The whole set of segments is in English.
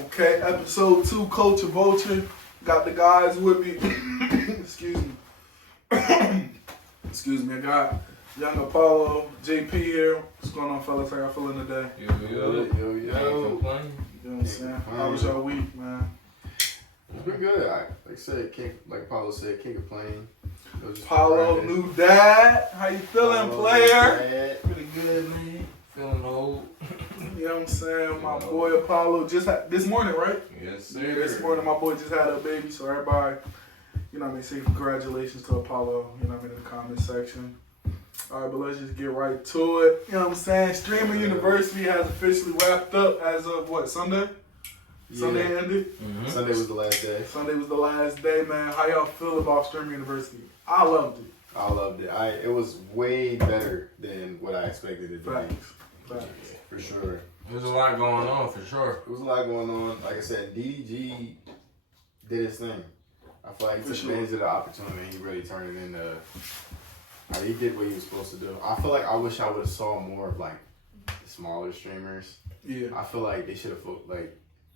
Okay, episode 2, Culture Vulture. Got the guys with me. Excuse me. Excuse me. I got young Apollo, JP here. What's going on, fellas? How y'all feeling today? Yo. You know what I'm saying? How was your week, man? It's been good. Like I said, like Paulo said, can't complain. Paulo, new dad. How you feeling, player? Pretty good, man. Feeling old. You know what I'm saying? My boy Apollo just had, this morning, right? Yes, sir. Yeah, this morning my boy just had a baby, so everybody, you know what I mean, say congratulations to Apollo, you know what I mean, in the comment section. Alright, but let's just get right to it. You know what I'm saying? Streaming University has officially wrapped up as of what, Sunday? Yeah. Sunday ended? Mm-hmm. Sunday was the last day. Sunday was the last day, man. How y'all feel about Streaming University? I loved it. I loved it. It was way better than what I expected it to be. Facts. For sure. There's a lot going on, for sure. There was a lot going on. Like I said, DDG did his thing. I feel like he took advantage of the opportunity. He really turned it into... he did what he was supposed to do. I feel like I wish I would have saw more of like the smaller streamers. Yeah. I feel like they should have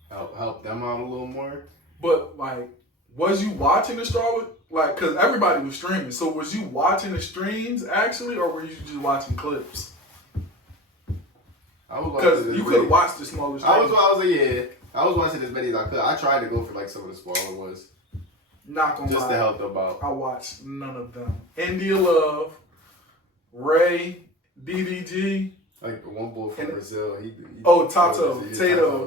helped them out a little more. But like, was you watching the Star with because everybody was streaming? So was you watching the streams actually, or were you just watching clips? Because you could watch the smaller streams. I was watching as many as I could. I tried to go for like some of the smaller ones. Not gonna lie. Just to help them out. I watched none of them. India Love, Ray, DDG. Like the one boy from Brazil. Tato.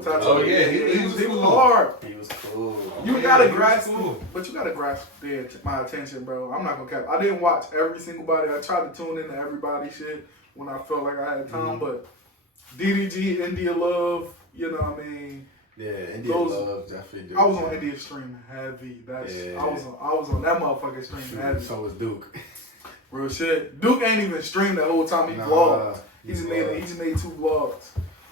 Oh yeah, he was cool. Hard. He was cool. You gotta grasp, but you gotta grasp my attention, bro. I'm not gonna cap. I didn't watch every single body. I tried to tune into everybody's shit when I felt like I had time, but DDG, India Love, you know what I mean? Yeah, India Love definitely. I was on India stream heavy. I was on that motherfucking stream heavy. So was Duke. Real shit. Duke ain't even streamed the whole time. He vlogged. He just made 2 vlogs.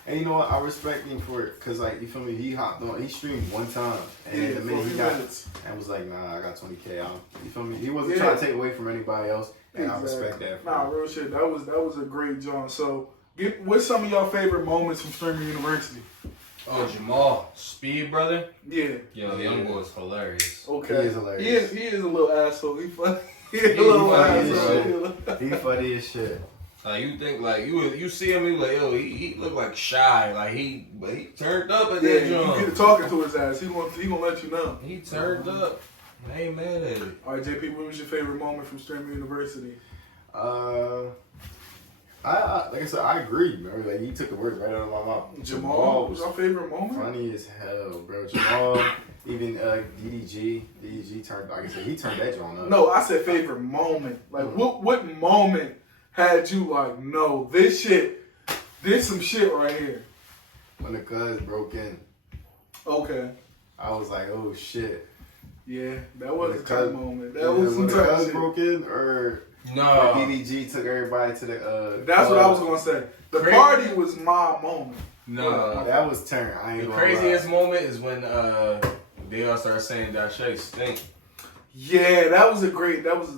And you know what? I respect him for it, cause like you feel me, he hopped on. He streamed one time, and the minute he got and was like, "Nah, I got 20K." You feel me? He wasn't trying to take away from anybody else, and I respect that. Real shit. That was a great joint. So, what's some of your favorite moments from Streaming University? Oh, Jamal, Speed brother. Yeah. Yo, the young boy is hilarious. Okay. He is hilarious. He is a little asshole. He funny. He funny as shit. Like you think like you see him, you like yo, he look like shy, like he turned up at that joint. You get talking to his ass, he gonna let you know. He turned up. I ain't mad at it. All right, JP, what was your favorite moment from Streaming University? Like I said, I agree, bro. Like he took the words right out of my mouth. Jamal was your favorite moment. Funny as hell, bro. Jamal, even DDG turned. Like I said, he turned that joint up. No, I said favorite moment. Like what moment had you like, no, this some shit right here? When the cuz broke in. Okay. I was like, oh shit. Yeah, that was a tough moment. That was some tough shit. When the cuz broke in, or no, DDG took everybody to the. That's what I was gonna say. The party was my moment. No, that was turn. The craziest moment is when they all started saying that shit stink. Yeah, that was a great. That was.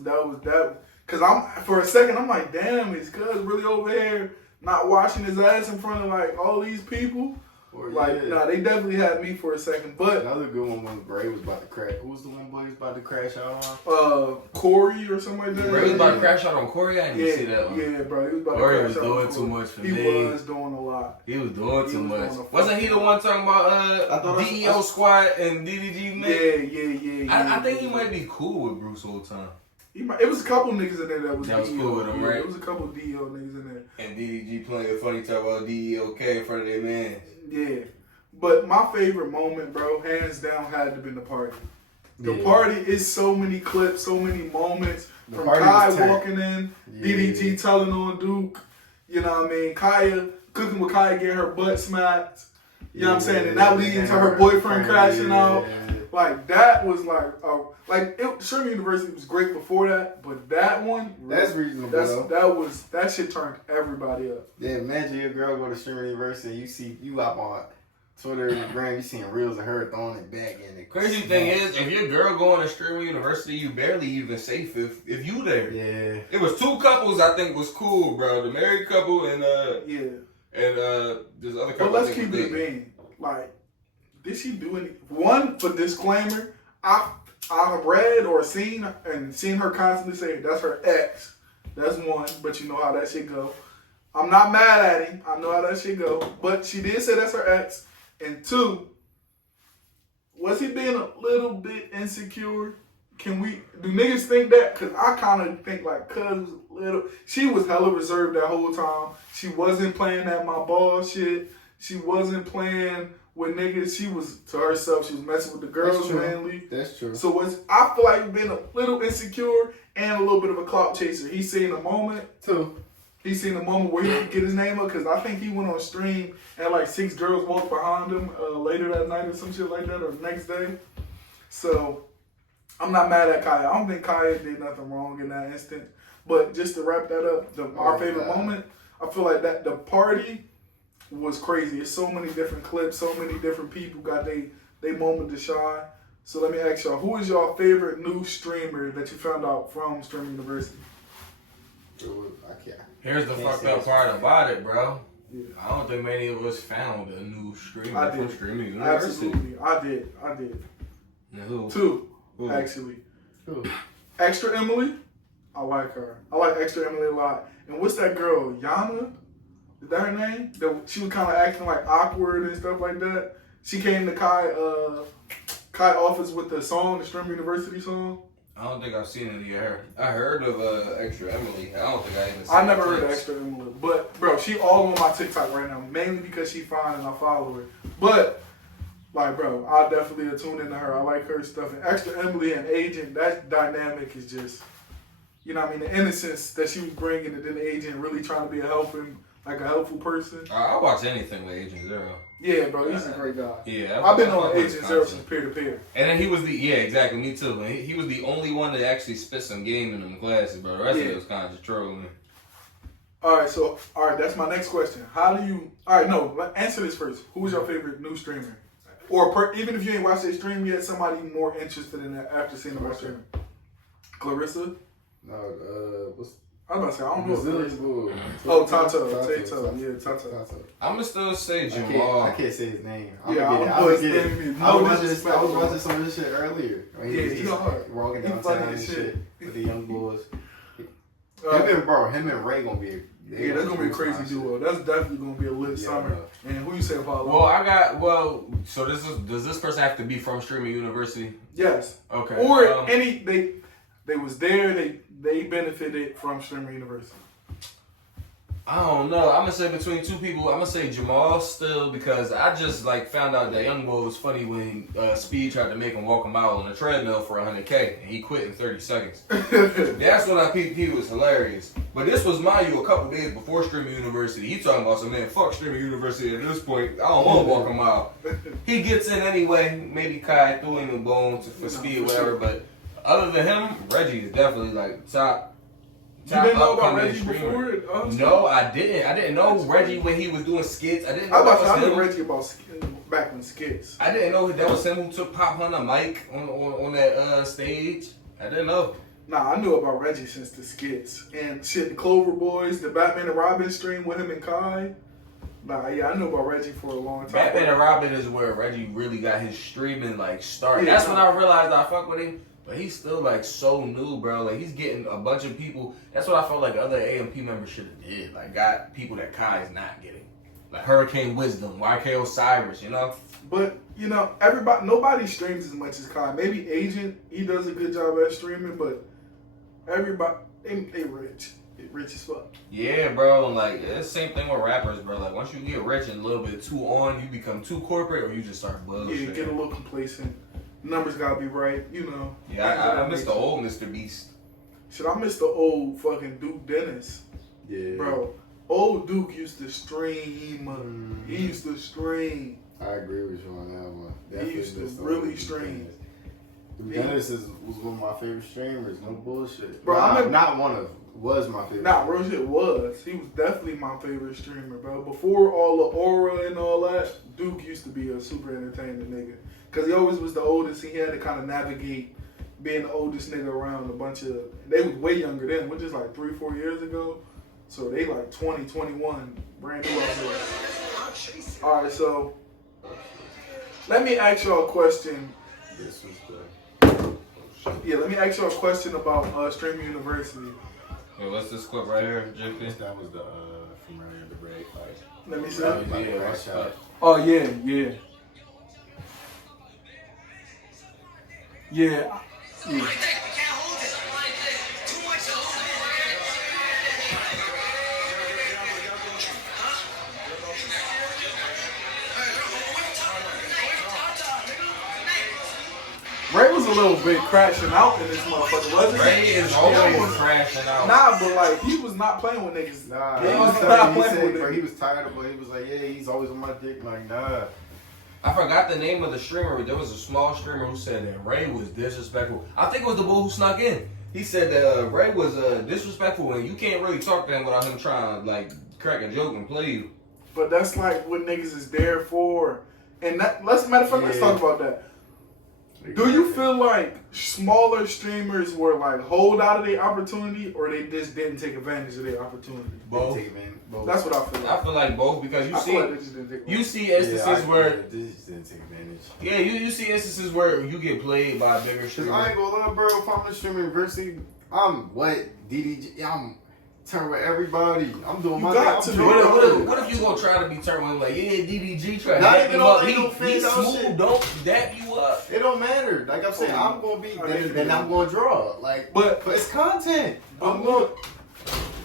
Cause for a second I'm like, damn, is cuz really over here not washing his ass in front of like all these people? Nah, they definitely had me for a second. But another good one when Bray was about to crash. Who was the one boy who was about to crash out on? Corey or something like that. Bray was about to crash out on Corey. I didn't see that one. Yeah, bro, he was about Corey to was crash out. Doing too much for me. He was doing a lot. He was doing too much. Wasn't he the one talking about DEO squad and DDG man? Yeah. I think he might be cool with Bruce all the time. It was a couple niggas in there that was cool with him, right? It was a couple DEO niggas in there. And DDG playing funny talk about DEOK in front of their man. Yeah. But my favorite moment, bro, hands down, had to have been the party. The party is so many clips, so many moments. From Kai walking in, DDG telling on Duke, you know what I mean? Kaya, cooking with Kaya, getting her butt smacked. You know what I'm saying? And that leading to her boyfriend crashing out. Like, that was Sherman University was great before that, but that one, that's reasonable. That shit turned everybody up. Yeah, imagine your girl go to Sherman University and you up on Twitter and Instagram, you seeing reels of her throwing it back in the crazy thing is, if your girl going to Streamer University, you barely even safe if you there. Yeah. It was 2 couples I think was cool, bro. The married couple and this other couple. But let's keep it being. Like, did she do any? One, for disclaimer, I read or seen her constantly say that's her ex. That's one, but you know how that shit go. I'm not mad at him. I know how that shit go. But she did say that's her ex. And two, was he being a little bit insecure? Do niggas think that? Because I kind of think like cuz she was hella reserved that whole time. She wasn't playing that my ball shit. She wasn't playing with niggas. She was to herself. She was messing with the girls mainly. That's true. So I feel like being a little insecure and a little bit of a clout chaser. He seen a moment. He seen a moment where he could get his name up because I think he went on stream and like 6 girls walked behind him later that night or some shit like that or the next day. So I'm not mad at Kaya. I don't think Kaya did nothing wrong in that instant. But just to wrap that up, our favorite moment, I feel like that the party was crazy. There's so many different clips, so many different people got they moment to shine. So let me ask y'all, who is your favorite new streamer that you found out from Streaming University? Here's the fucked up part about it, bro. Yeah. I don't think many of us found a new streamer from Streaming University. Absolutely. I did. Who? 2, actually. Who? Extra Emily. I like her. I like Extra Emily a lot. And what's that girl, Yana? Is that her name? She was kind of acting like awkward and stuff like that. She came to Kai office with the song, the Streaming University song. I don't think I've seen any of her. I heard of Extra Emily. I don't think I even seen I never heard of Extra Emily. But, bro, she all on my TikTok right now. Mainly because she fine and I follow her. But, like, bro, I definitely tune into her. I like her stuff. And Extra Emily and Agent, that dynamic is just, you know what I mean? The innocence that she was bringing and then the Agent really trying to be a helpful person. I watch anything with Agent Zero. Yeah, bro, he's a great guy. Yeah, I've been on Agent Zero since peer to peer. And then he was exactly, me too. He was the only one that actually spit some game in them classes, bro. The rest of it was kind of just trolling. All right, that's my next question. Answer this first. Who was your favorite new streamer? Or even if you ain't watched their stream yet, somebody more interested in that after seeing them stream. Clarissa? No, I was about to say, I don't know. Brazilian Tato. Yeah, Tato. I'm going to still say Jamal. I can't say his name. I was watching some of this shit earlier. He's walking downtown and shit with the young boys. Him and Ray going to be that's going to be a crazy duo. That's definitely going to be a lit summer. And who you say, Paulo? Well, so does this person have to be from Streaming University? Yes. Okay. Or they was there, they benefited from Streaming University. I don't know. I'm going to say between 2 people, I'm going to say Jamal still because I just found out that young boy was funny when Speed tried to make him walk a mile on a treadmill for $100K and he quit in 30 seconds. That's when I peeped he was hilarious. But this was mind you a couple days before Streaming University. He talking about some fuck Streaming University at this point. I don't want to walk a mile. He gets in anyway. Maybe Kai threw him a bone for Speed or whatever, but other than him, Reggie is definitely top. You didn't know about Reggie before? No, I didn't. I didn't know Reggie when he was doing skits. I didn't know I knew Reggie back when skits. I didn't know that was him who took Pop Hunter mic on that stage. I didn't know. Nah, I knew about Reggie since the skits. And shit, the Clover Boys, the Batman and Robin stream with him and Kai. Nah, yeah, I knew about Reggie for a long time. Batman and Robin is where Reggie really got his streaming started. That's when I realized I fuck with him. But he's still so new, bro. He's getting a bunch of people. That's what I felt like other AMP members should have did. Got people that Kai's not getting. Like Hurricane Wisdom, YK Osiris, you know? But, nobody streams as much as Kai. Maybe Agent, he does a good job at streaming, but everybody, they rich. They rich as fuck. Yeah, bro. And it's the same thing with rappers, bro. Once you get rich and a little bit too on, you become too corporate or you just start bullshit. Yeah, get a little complacent. Numbers gotta be right, Yeah, I miss the old Mr. Beast. Shit, I miss the old fucking Duke Dennis. Yeah. Bro, old Duke used to stream. He used to stream. I agree with you on that one. He used to really stream. Duke Dennis was one of my favorite streamers. No bullshit. Bro, was my favorite. Nah, real shit was. He was definitely my favorite streamer, bro. Before all the aura and all that, Duke used to be a super entertaining nigga. Because he always was the oldest. He had to kind of navigate being the oldest nigga around a bunch of... They was way younger then, which is 3-4 years ago. So they 20, 21, brand new out there. All right, so Let me ask y'all a question. This was good. Yeah, let me ask y'all a question about Streamer University. Wait, what's this clip right here, JP? That was the from earlier, the break. Like, Let me see. crash out. Oh yeah. Yeah. Ray was a little bit crashing out in this motherfucker, wasn't he? Ray is always crashing out. Nah, but like he was not playing with niggas. Nah, he he was was not he playing said, with bro, niggas. he was tired of it. He was like, yeah, he's always on my dick. Like, nah. I forgot the name of the streamer. There was a small streamer who said that Ray was disrespectful. I think it was the bull who snuck in. He said that Ray was disrespectful and you can't really talk to him without him trying to like crack a joke and play you. But that's like what niggas is there for. And that let's talk about that. Do you feel like smaller streamers were like hold out of their opportunity, or they just didn't take advantage of their opportunity? Both. That's what I feel like. I feel like both because I feel like they just didn't take advantage. you see instances where they just didn't take advantage. yeah you see instances where you get played by a bigger Cause streamer. I ain't gonna lie, bro. If I'm in Streamer University, I'm DDG. I'm turn with everybody. I'm doing my thing. What if you gonna try to be turned with him like, yeah, DDG try to Not dap even him on up. ain't no He fans out smooth, shit. don't dap you up. It don't matter. Like I'm saying, I'm gonna be. Then I'm gonna draw. Like, But it's content. But look,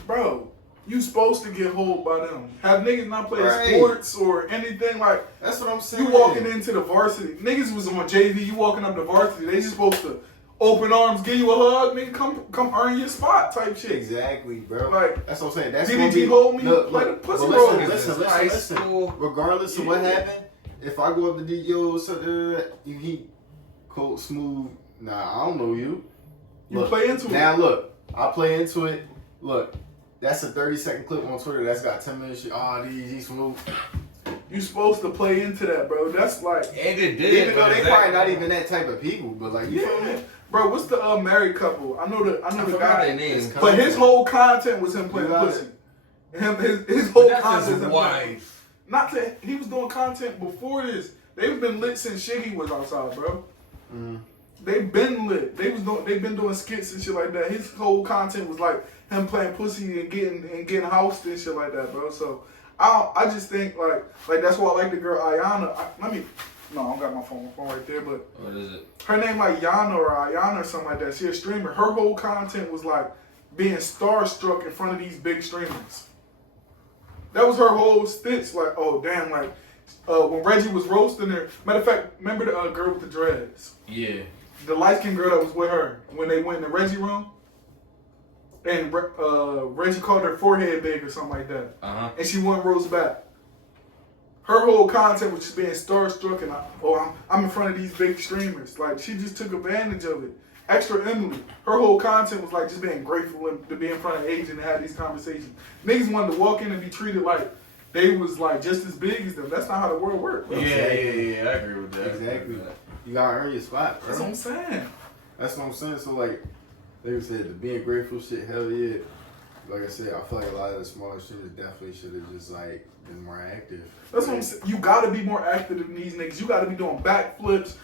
bro, you supposed to get hold by them. Have niggas not played Right. sports or anything like That's what I'm saying. you walking into the varsity. Niggas was on JV, you walking up the varsity. They just supposed to open arms, give you a hug, nigga, come earn your spot type shit. Exactly, bro. Like, that's what I'm saying. That's DDG gonna be, hold me, look, play look, the pussy but roll. Listen. Regardless of what happened, if I go up to DDO, he cold smooth. Nah, I don't know you. You Look, play into it. Now look, I play into it. Look, that's a 30-second clip on Twitter. That's got 10 minutes. DDG smooth. You supposed to play into that, bro. That's like, And it did. Even though they probably not even that type of people, but like you feel me? bro. What's the married couple? I know the forgot guy. their names. But his whole content was him playing You got pussy. His whole That's content his is him playing. wife. Not that he was doing content before this. They've been lit since Shiggy was outside, bro. They've been lit. They've been doing skits and shit like that. His whole content was like him playing pussy and getting housed and shit like that, bro. So I just think like that's why I like the girl Ayana. I don't got my phone right there, but What is it? her name like Yana or Ayana or something like that. She a streamer. Her whole content was like being starstruck in front of these big streamers. That was her whole stitch. Like, oh damn, like when Reggie was roasting her. Matter of fact, remember the girl with the dreads? Yeah. The light skinned girl that was with her when they went in the Reggie room. And Reggie called her forehead big or something like that. And she wouldn't roast back. Her whole content was just being starstruck and I'm in front of these big streamers. Like, she just took advantage of it. Extra Emily, her whole content was like just being grateful to be in front of Asian and have these conversations. Niggas wanted to walk in and be treated like they was like just as big as them. That's not how the world works, bro. Yeah, I agree with that. Exactly. You gotta earn your spot, bro. That's what I'm saying. That's what I'm saying. So like they said, the being grateful shit, hell yeah. Like I said, I feel like a lot of the smaller streamers definitely should have just like been more active. That's what I'm saying. You gotta be more active than these niggas. You gotta be doing backflips.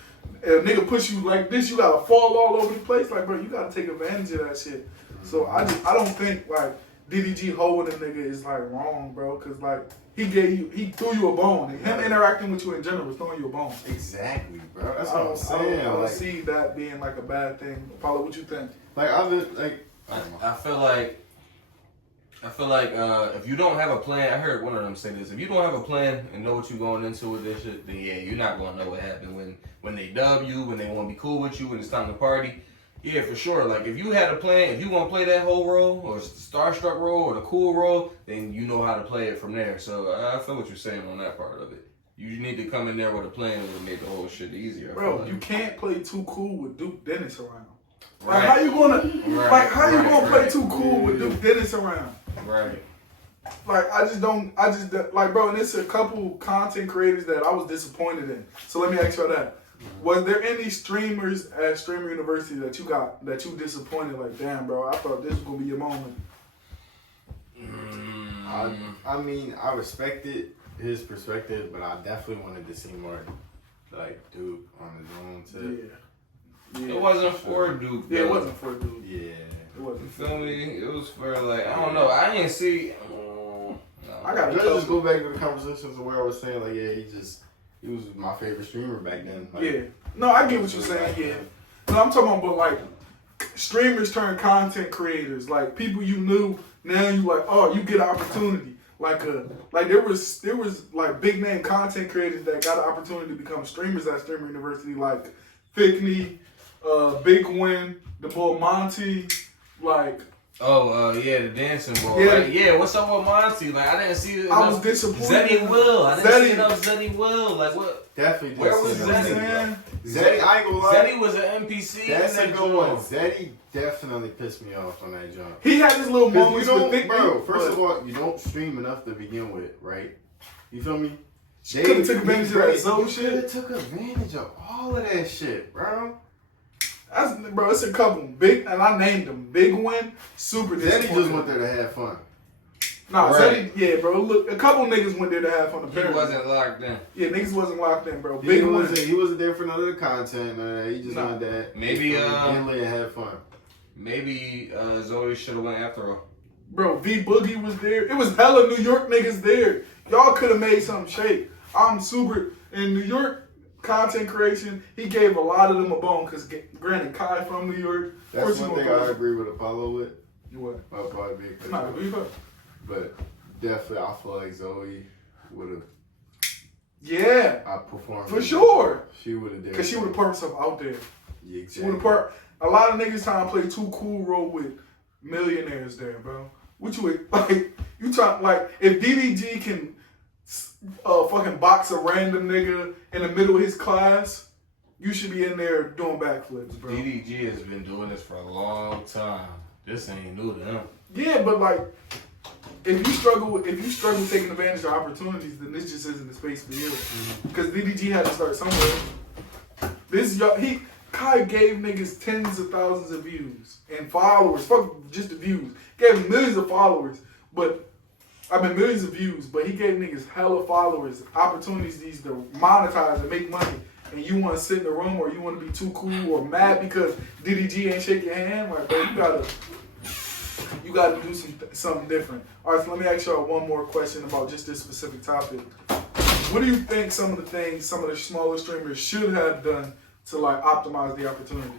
If a nigga push you like this, you gotta fall all over the place. Like, bro, you gotta take advantage of that shit. So I don't think like DDG holding a nigga is like wrong, bro. Cause like he threw you a bone. Him interacting with you in general is throwing you a bone. Exactly, bro. That's I what I'm saying. I don't Like, see that being like a bad thing. Paulo, what you think? like I've been like I feel like if you don't have a plan, I heard one of them say this. If you don't have a plan and know what you're going into with this shit, then yeah, you're not gonna know what happened when they dub you, when they want to be cool with you, when it's time to party. Yeah, for sure. Like if you had a plan, if you want to play that whole role or the starstruck role or the cool role, then you know how to play it from there. So I feel what you're saying on that part of it. You need to come in there with a plan that would make the whole shit easier. Bro, you can't play too cool with Duke Dennis around. Right. Like how you gonna play too cool with Duke Dennis around? Right. Like I just like, bro, and it's a couple content creators that I was disappointed in. So let me ask you that. Was there any streamers at Streamer University that you disappointed? Like, damn, bro, I thought this was gonna be your moment. I mean, I respected his perspective, but I definitely wanted to see more like Duke on his own tip. Yeah. It wasn't for Duke. Yeah, it wasn't for Duke. Yeah. It wasn't. You feel me? It was for like I don't know. I didn't see. I got. Let's just go back to the conversations where I was saying like, yeah, he was my favorite streamer back then. Like, yeah. No, I get what you're saying. Yeah. No, I'm talking about like streamers turn content creators. Like people you knew, now you like, oh, you get an opportunity. Like there was like big name content creators that got an opportunity to become streamers at Streamer University, like Fickney, Big Win, the boy Monty, like. Oh, yeah, the dancing boy. Yeah. Right? Yeah, what's up with Monty? Like, I didn't see it. I was disappointed. Zeddy Will. I didn't see enough Zeddy Will. Like, what? Definitely. Where was Zeddy? Zeddy? Zeddy, I ain't gonna lie. Zeddy was an NPC. That's a good one. Zeddy definitely pissed me off on that jump. He had his little moments with Fickney. Bro, first of all, you don't stream enough to begin with, right? You feel me? They could have took advantage of that Zoe shit. They took advantage of all of that shit, bro. Bro, it's a couple big, and I named them. Big Win, super Zeddy disappointed. just went there to have fun. Nah, Right. Zeddy, yeah, bro. Look, a couple niggas went there to have fun. He Apparently, wasn't locked in. Yeah, niggas wasn't locked in, bro. He Big wasn't, Win. he wasn't there for none of the content. He just Nah. wanted that. Maybe, Gambling and have fun. Maybe Zoe should have went after all. Bro, V Boogie was there. It was hella New York niggas there. Y'all could have made something shake. I'm super in New York content creation. He gave a lot of them a bone because, granted, Kai from New York. That's one thing I agree with Apollo with. What? I'll probably be Nah, who you fuck? but definitely, I feel like Zoe would have. Yeah, outperformed for sure. She would have did. Because she would have put herself out there. Yeah, She would have put a lot of niggas trying to play too cool role with millionaires there, bro. What you would like? You talk like if DDG can fucking box a random nigga in the middle of his class, you should be in there doing backflips, bro. DDG has been doing this for a long time. This ain't new to him. Yeah, but like, if you struggle taking advantage of opportunities, then this just isn't the space for you. Because DDG had to start somewhere. Kai gave niggas tens of thousands of views and followers. Fuck just the views. Gave him millions of followers, millions of views. But he gave niggas hella followers, opportunities to monetize and make money. And you want to sit in the room, or you want to be too cool, or mad because DDG ain't shake your hand, like, bro, you gotta do something different. All right, so let me ask y'all one more question about just this specific topic. What do you think some of the smaller streamers should have done to like optimize the opportunity?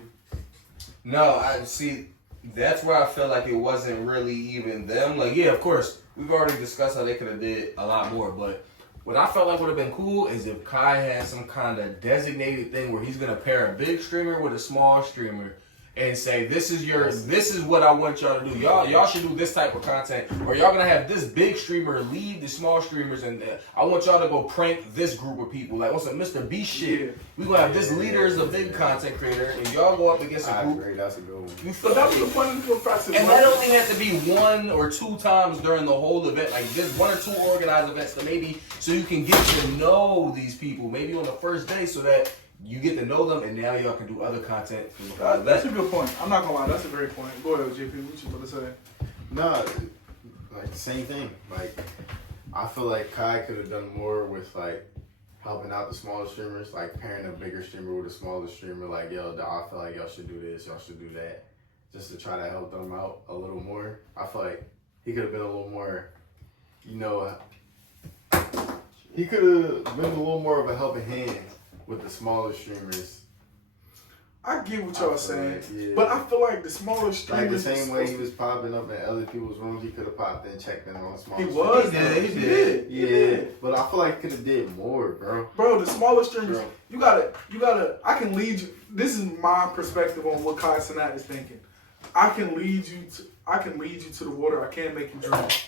No, I see. That's where I felt like it wasn't really even them. Like, yeah, of course, we've already discussed how they could have did a lot more, but what I felt like would have been cool is if Kai had some kind of designated thing where he's gonna pair a big streamer with a small streamer and say, this is what I want y'all to do. Y'all should do this type of content, or y'all gonna have this big streamer lead the small streamers, and I want y'all to go prank this group of people. Like on some Mr. Beast shit, Yeah. we gonna have this leader as a big content creator, and y'all go up against a I group. agree, that's a good one. You But feel that was me? the point of the practice. And that only have to be 1 or 2 times during the whole event, like just 1 or 2 organized events, so you can get to know these people, maybe on the first day, so that you get to know them, and now y'all can do other content. That's a good point. I'm not gonna lie, that's a great point. Go ahead, JP. What you about to say? No, like the same thing. Like I feel like Kai could have done more with like helping out the smaller streamers, like pairing a bigger streamer with a smaller streamer. Like, yo, I feel like y'all should do this, y'all should do that, just to try to help them out a little more. I feel like he could have been a little more, he could have been a little more of a helping hand with the smaller streamers. I get what y'all saying, like, yeah. but I feel like the smaller streamers. Like the same way he was popping up in other people's rooms, he could have popped in, checked in on smaller He streamers. was. He He did. did. But I feel like he could have did more, bro. Bro, the smaller streamers, Bro. you gotta, I can lead you. This is my perspective on what Kai Cenat is thinking. I can lead you to the water. I can't make you drink.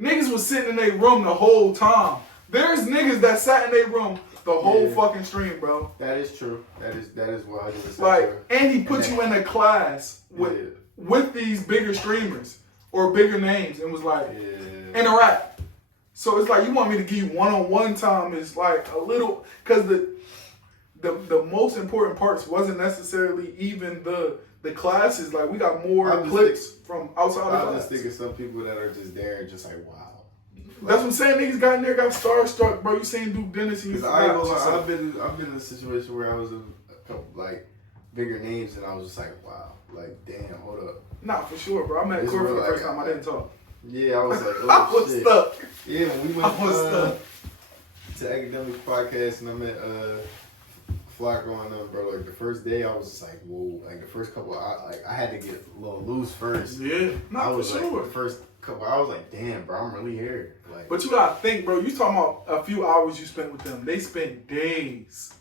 Niggas was sitting in their room the whole time. There's niggas that sat in their room the whole fucking stream, bro. That is true. That is 100% Like, true. and he put you in a class with these bigger streamers or bigger names and was like, interact. So it's like, you want me to give you one-on-one time is like a little, because the most important parts wasn't necessarily even the classes. Like, we got more clips from outside of I the just class. think of some people that are just there and just like, wow. That's what I'm saying. Niggas got in there, got starstruck, bro. You seen Duke Dennis and you I ain't gonna lie, forgot. I've been in a situation where I was a couple like bigger names and I was just like, wow, like damn, hold up. Nah, for sure, bro. I met Corey for the first time. I didn't talk. Yeah, I was like, oh, I was shit. stuck. Yeah, when we went I was stuck. to Academic Podcast and I met Flocko on them, bro. Like the first day, I was just like, whoa. Like the first couple, I had to get a little loose first. Yeah, I not was for like, sure. the first couple, I was like, damn, bro, I'm really here. Like, But you gotta think, bro. You talking about a few hours you spent with them. They spent days.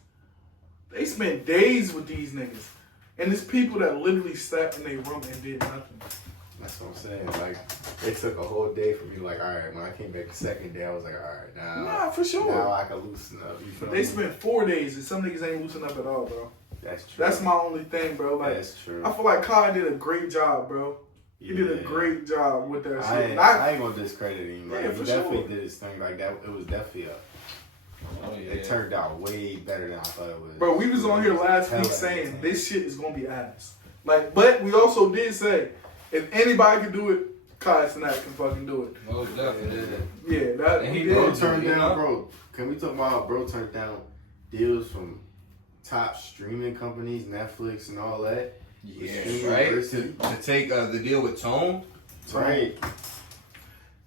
They spent days with these niggas. And it's people that literally sat in their room and did nothing. that's what I'm saying. Like, it took a whole day for me. Like, all right, when I came back the second day, I was like, all right, now, Nah, for sure. now I can loosen up. You feel But they me? spent 4 days and some niggas ain't loosen up at all, bro. That's true. That's my only thing, bro. Like, That's true. I feel like Kai did a great job, bro. He did a Yeah. great job with that I shit. ain't gonna discredit him. Like, Yeah, he for definitely sure. did his thing. Like that, it was definitely it turned out way better than I thought it was. Bro, we was on here last week Hella saying entertaining. this shit is gonna be ass. Like, but we also did say if anybody can do it, Kai Cenat can fucking do it. Most definitely. Yeah, that And he he did. Bro did. turned You know? down, bro. Can we talk about bro turned down deals from top streaming companies, Netflix, and all that? Yeah, Streaming right? diversity. To take the deal with Tone. Right.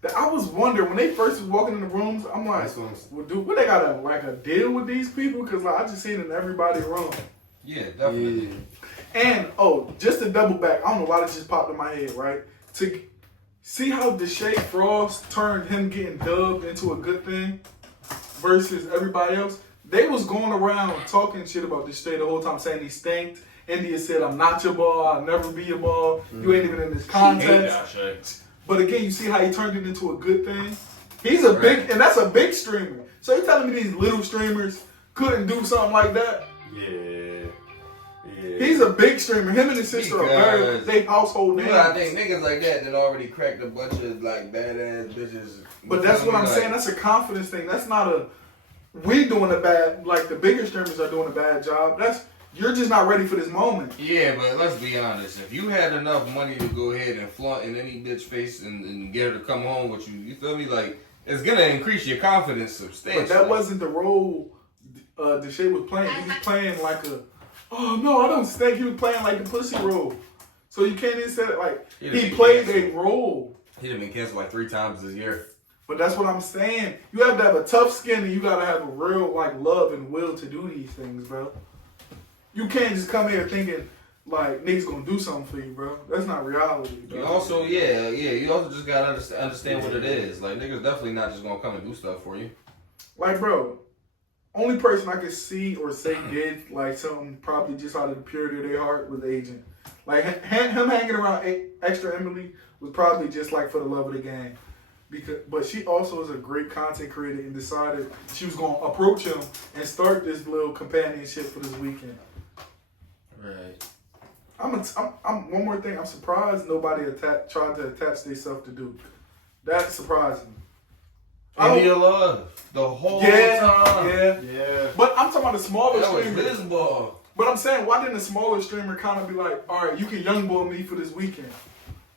That I was wondering when they first was walking in the rooms. I'm like, That's what I'm saying. well, dude, what they got a deal with these people? Because like, I just seen it in everybody's room. Yeah, definitely. Yeah. And just to double back, I don't know why this just popped in my head, right? To see how Deshae Frost turned him getting dubbed into a good thing versus everybody else. They was going around talking shit about Deshae the whole time, saying he stinked. India said, "I'm not your ball. I'll never be your ball. You ain't even in this contest." But again, you see how he turned it into a good thing. He's a big, and that's a big streamer. So you telling me these little streamers couldn't do something like that? Yeah. He's a big streamer. Him and his sister are very big household names. I think niggas like that already cracked a bunch of like badass bitches. But that's what I'm saying. That's a confidence thing. That's not a we doing a bad. Like the bigger streamers are doing a bad job. That's you're just not ready for this moment. Yeah, but let's be honest. If you had enough money to go ahead and flaunt in any bitch face and get her to come home with you, you feel me? Like it's gonna increase your confidence substantially. But that wasn't the role Deshae was playing. He was playing like a, oh no, I don't stink. He was playing like the pussy role. So you can't even say it like he played a role. He'd have been canceled like 3 times this year. But that's what I'm saying. You have to have a tough skin and you gotta have a real like love and will to do these things, bro. You can't just come here thinking like niggas gonna do something for you, bro. That's not reality, bro. You also, you also just gotta understand what it is. Like niggas definitely not just gonna come and do stuff for you. Like, bro, only person I could see or say did like something probably just out of the purity of their heart was the agent. Like him hanging around Extra Emily was probably just like for the love of the game. But she also is a great content creator and decided she was gonna approach him and start this little companionship for this weekend. Right. I'm one more thing. I'm surprised nobody tried to attach themselves to Duke. That's surprising. India love the whole time. Yeah. But I'm talking about the smaller That was streamers. his ball. But I'm saying, why didn't a smaller streamer kind of be like, all right, you can young boy me for this weekend?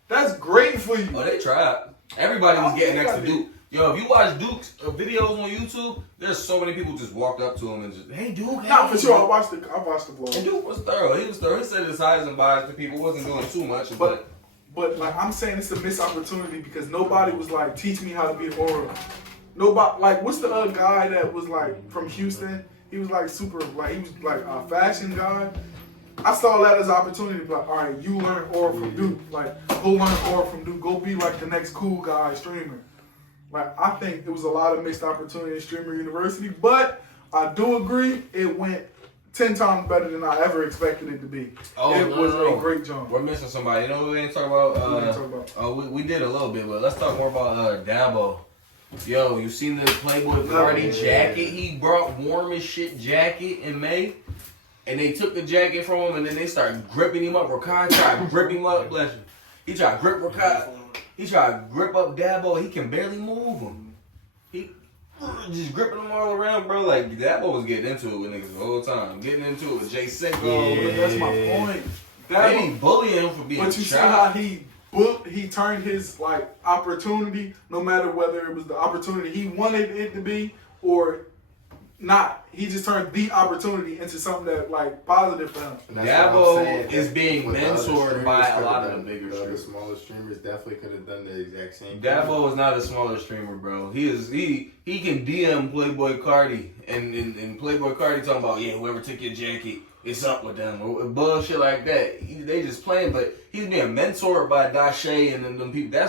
That's great for you. Oh, they tried. Everybody was I getting think next I to did. Duke. Yo, if you watch Duke's videos on YouTube, there's so many people just walked up to him and just, hey, Duke. Hey. Nah, for sure. I watched the vlog. And Duke was thorough. He was thorough. He said his highs and buys to people. Wasn't doing too much, but But like I'm saying, it's a missed opportunity because nobody was like, teach me how to be an oral. Nobody like, what's the other guy that was like from Houston? He was like super, like he was like a fashion guy. I saw that as an opportunity to be like, all right, you learn oral from Duke. Like, go learn oral from Duke. Go be like the next cool guy streamer. Like, I think it was a lot of missed opportunity in Streamer University, but I do agree it went 10 times better than I ever expected it to be. It was a great jump. We're missing somebody. You know what we ain't talking about? We did a little bit, but let's talk more about Dabo. Yo, you seen the Playboy Party jacket he brought? Warm as shit jacket in May. And they took the jacket from him and then they started gripping him up. Rakai tried to grip him up. Bless you. He tried to grip Rakai. He tried to grip up Dabo. He can barely move him. He just gripping him all around, bro. Like, Dabo was getting into it with niggas the whole time. Getting into it with Jay Cinco. But that's my point. They be bullying him for being But you shy. see how he he turned his like opportunity, no matter whether it was the opportunity he wanted it to be or not. He just turned the opportunity into something that like positive for him. Dabo is being mentored by a lot of the bigger the streamers. smaller streamers definitely could have done the exact same thing. Dabo is not a smaller streamer, bro. He can DM Playboy Cardi and Playboy Cardi talking about, yeah, whoever took your jacket, it's up with them or bullshit like that. They just playing, but he's being mentored by Dashe and them people.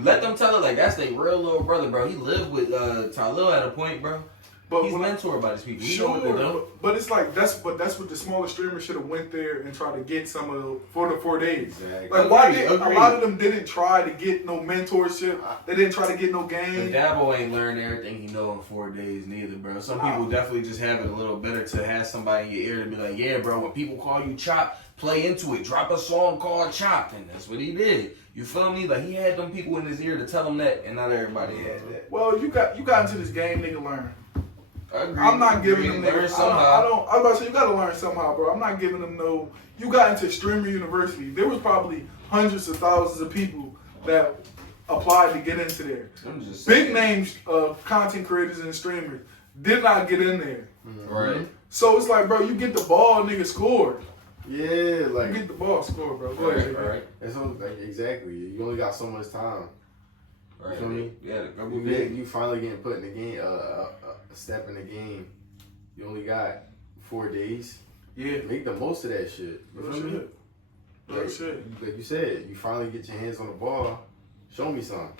Let them tell it like that's their real little brother, bro. He lived with Talil at a point, bro. But he's mentored by these people. You know what they're doing. But it's like that's what the smaller streamers should have went there and tried to get some of the for the 4 days. Exactly. Like why did a lot of them didn't try to get no mentorship? They didn't try to get no game. But Dabo ain't learned everything he know in 4 days neither, bro. Some people definitely just have it a little better to have somebody in your ear to be like, yeah, bro. When people call you Chop, play into it. Drop a song called Chop, and that's what he did. You feel me? Like he had them people in his ear to tell him that, and not everybody had that. Well, you got into this game, nigga. Learn. I'm not giving them niggas. I was about to say you gotta learn somehow, bro. I'm not giving them no. You got into streamer university. There was probably hundreds of thousands of people that applied to get into there. Big names of content creators and streamers did not get in there. Right. So it's like, bro, you get the ball, nigga, score. Yeah, like you get the ball, score, bro. Go ahead, right. It's only, like, exactly. You only got so much time. Right. You feel me? Yeah, you finally getting put in the game, a step in the game. You only got 4 days. Yeah. Make the most of that shit. You feel me? Like you said, you finally get your hands on the ball. Show me something.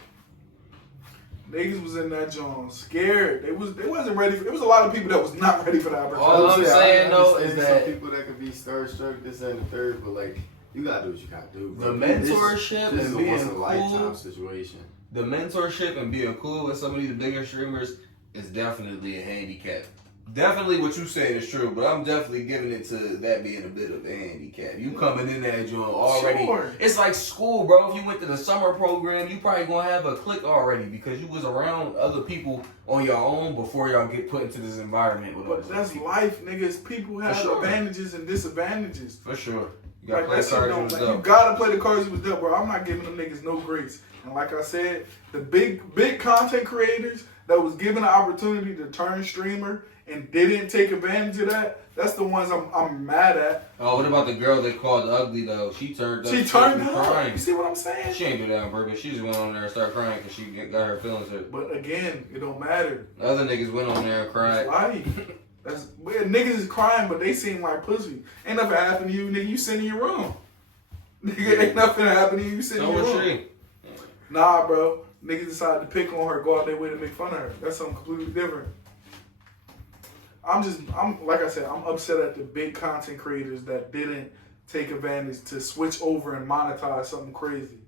Niggas was in that joint scared. They wasn't ready. It was a lot of people that was not ready for the opportunity. All I'm saying though is that some people that could be starstruck, this and the third, but like you gotta do what you gotta do. Bro. The mentorship this is and a being once in a cool. lifetime situation. The mentorship and being cool with some of these bigger streamers is definitely a handicap. Definitely what you saying is true, but I'm definitely giving it to that being a bit of a handicap. You coming in that joint already. Sure. It's like school, bro. If you went to the summer program, you probably gonna have a clique already because you was around other people on your own before y'all get put into this environment. But that's life, niggas. People have advantages and disadvantages. For sure. You gotta play the cards you was dealt. You gotta play the cards you was dealt, bro. I'm not giving them niggas no grace. And like I said, the big content creators that was given an opportunity to turn streamer and didn't take advantage of that, that's the ones I'm mad at. Oh, what about the girl they called ugly though? She turned up. She turned up. Crying. You see what I'm saying? She ain't do that on purpose. She just went on there and started crying because she got her feelings hurt. But again, it don't matter. The other niggas went on there and cried. It's life. That's niggas is crying, but they seem like pussy. Ain't nothing happened to you, nigga. You sit in your room. Nigga, ain't nothing happened to you. You sit in your room. Nah, bro. Niggas decided to pick on her, go out their way to make fun of her. That's something completely different. I'm like I said, I'm upset at the big content creators that didn't take advantage to switch over and monetize something crazy.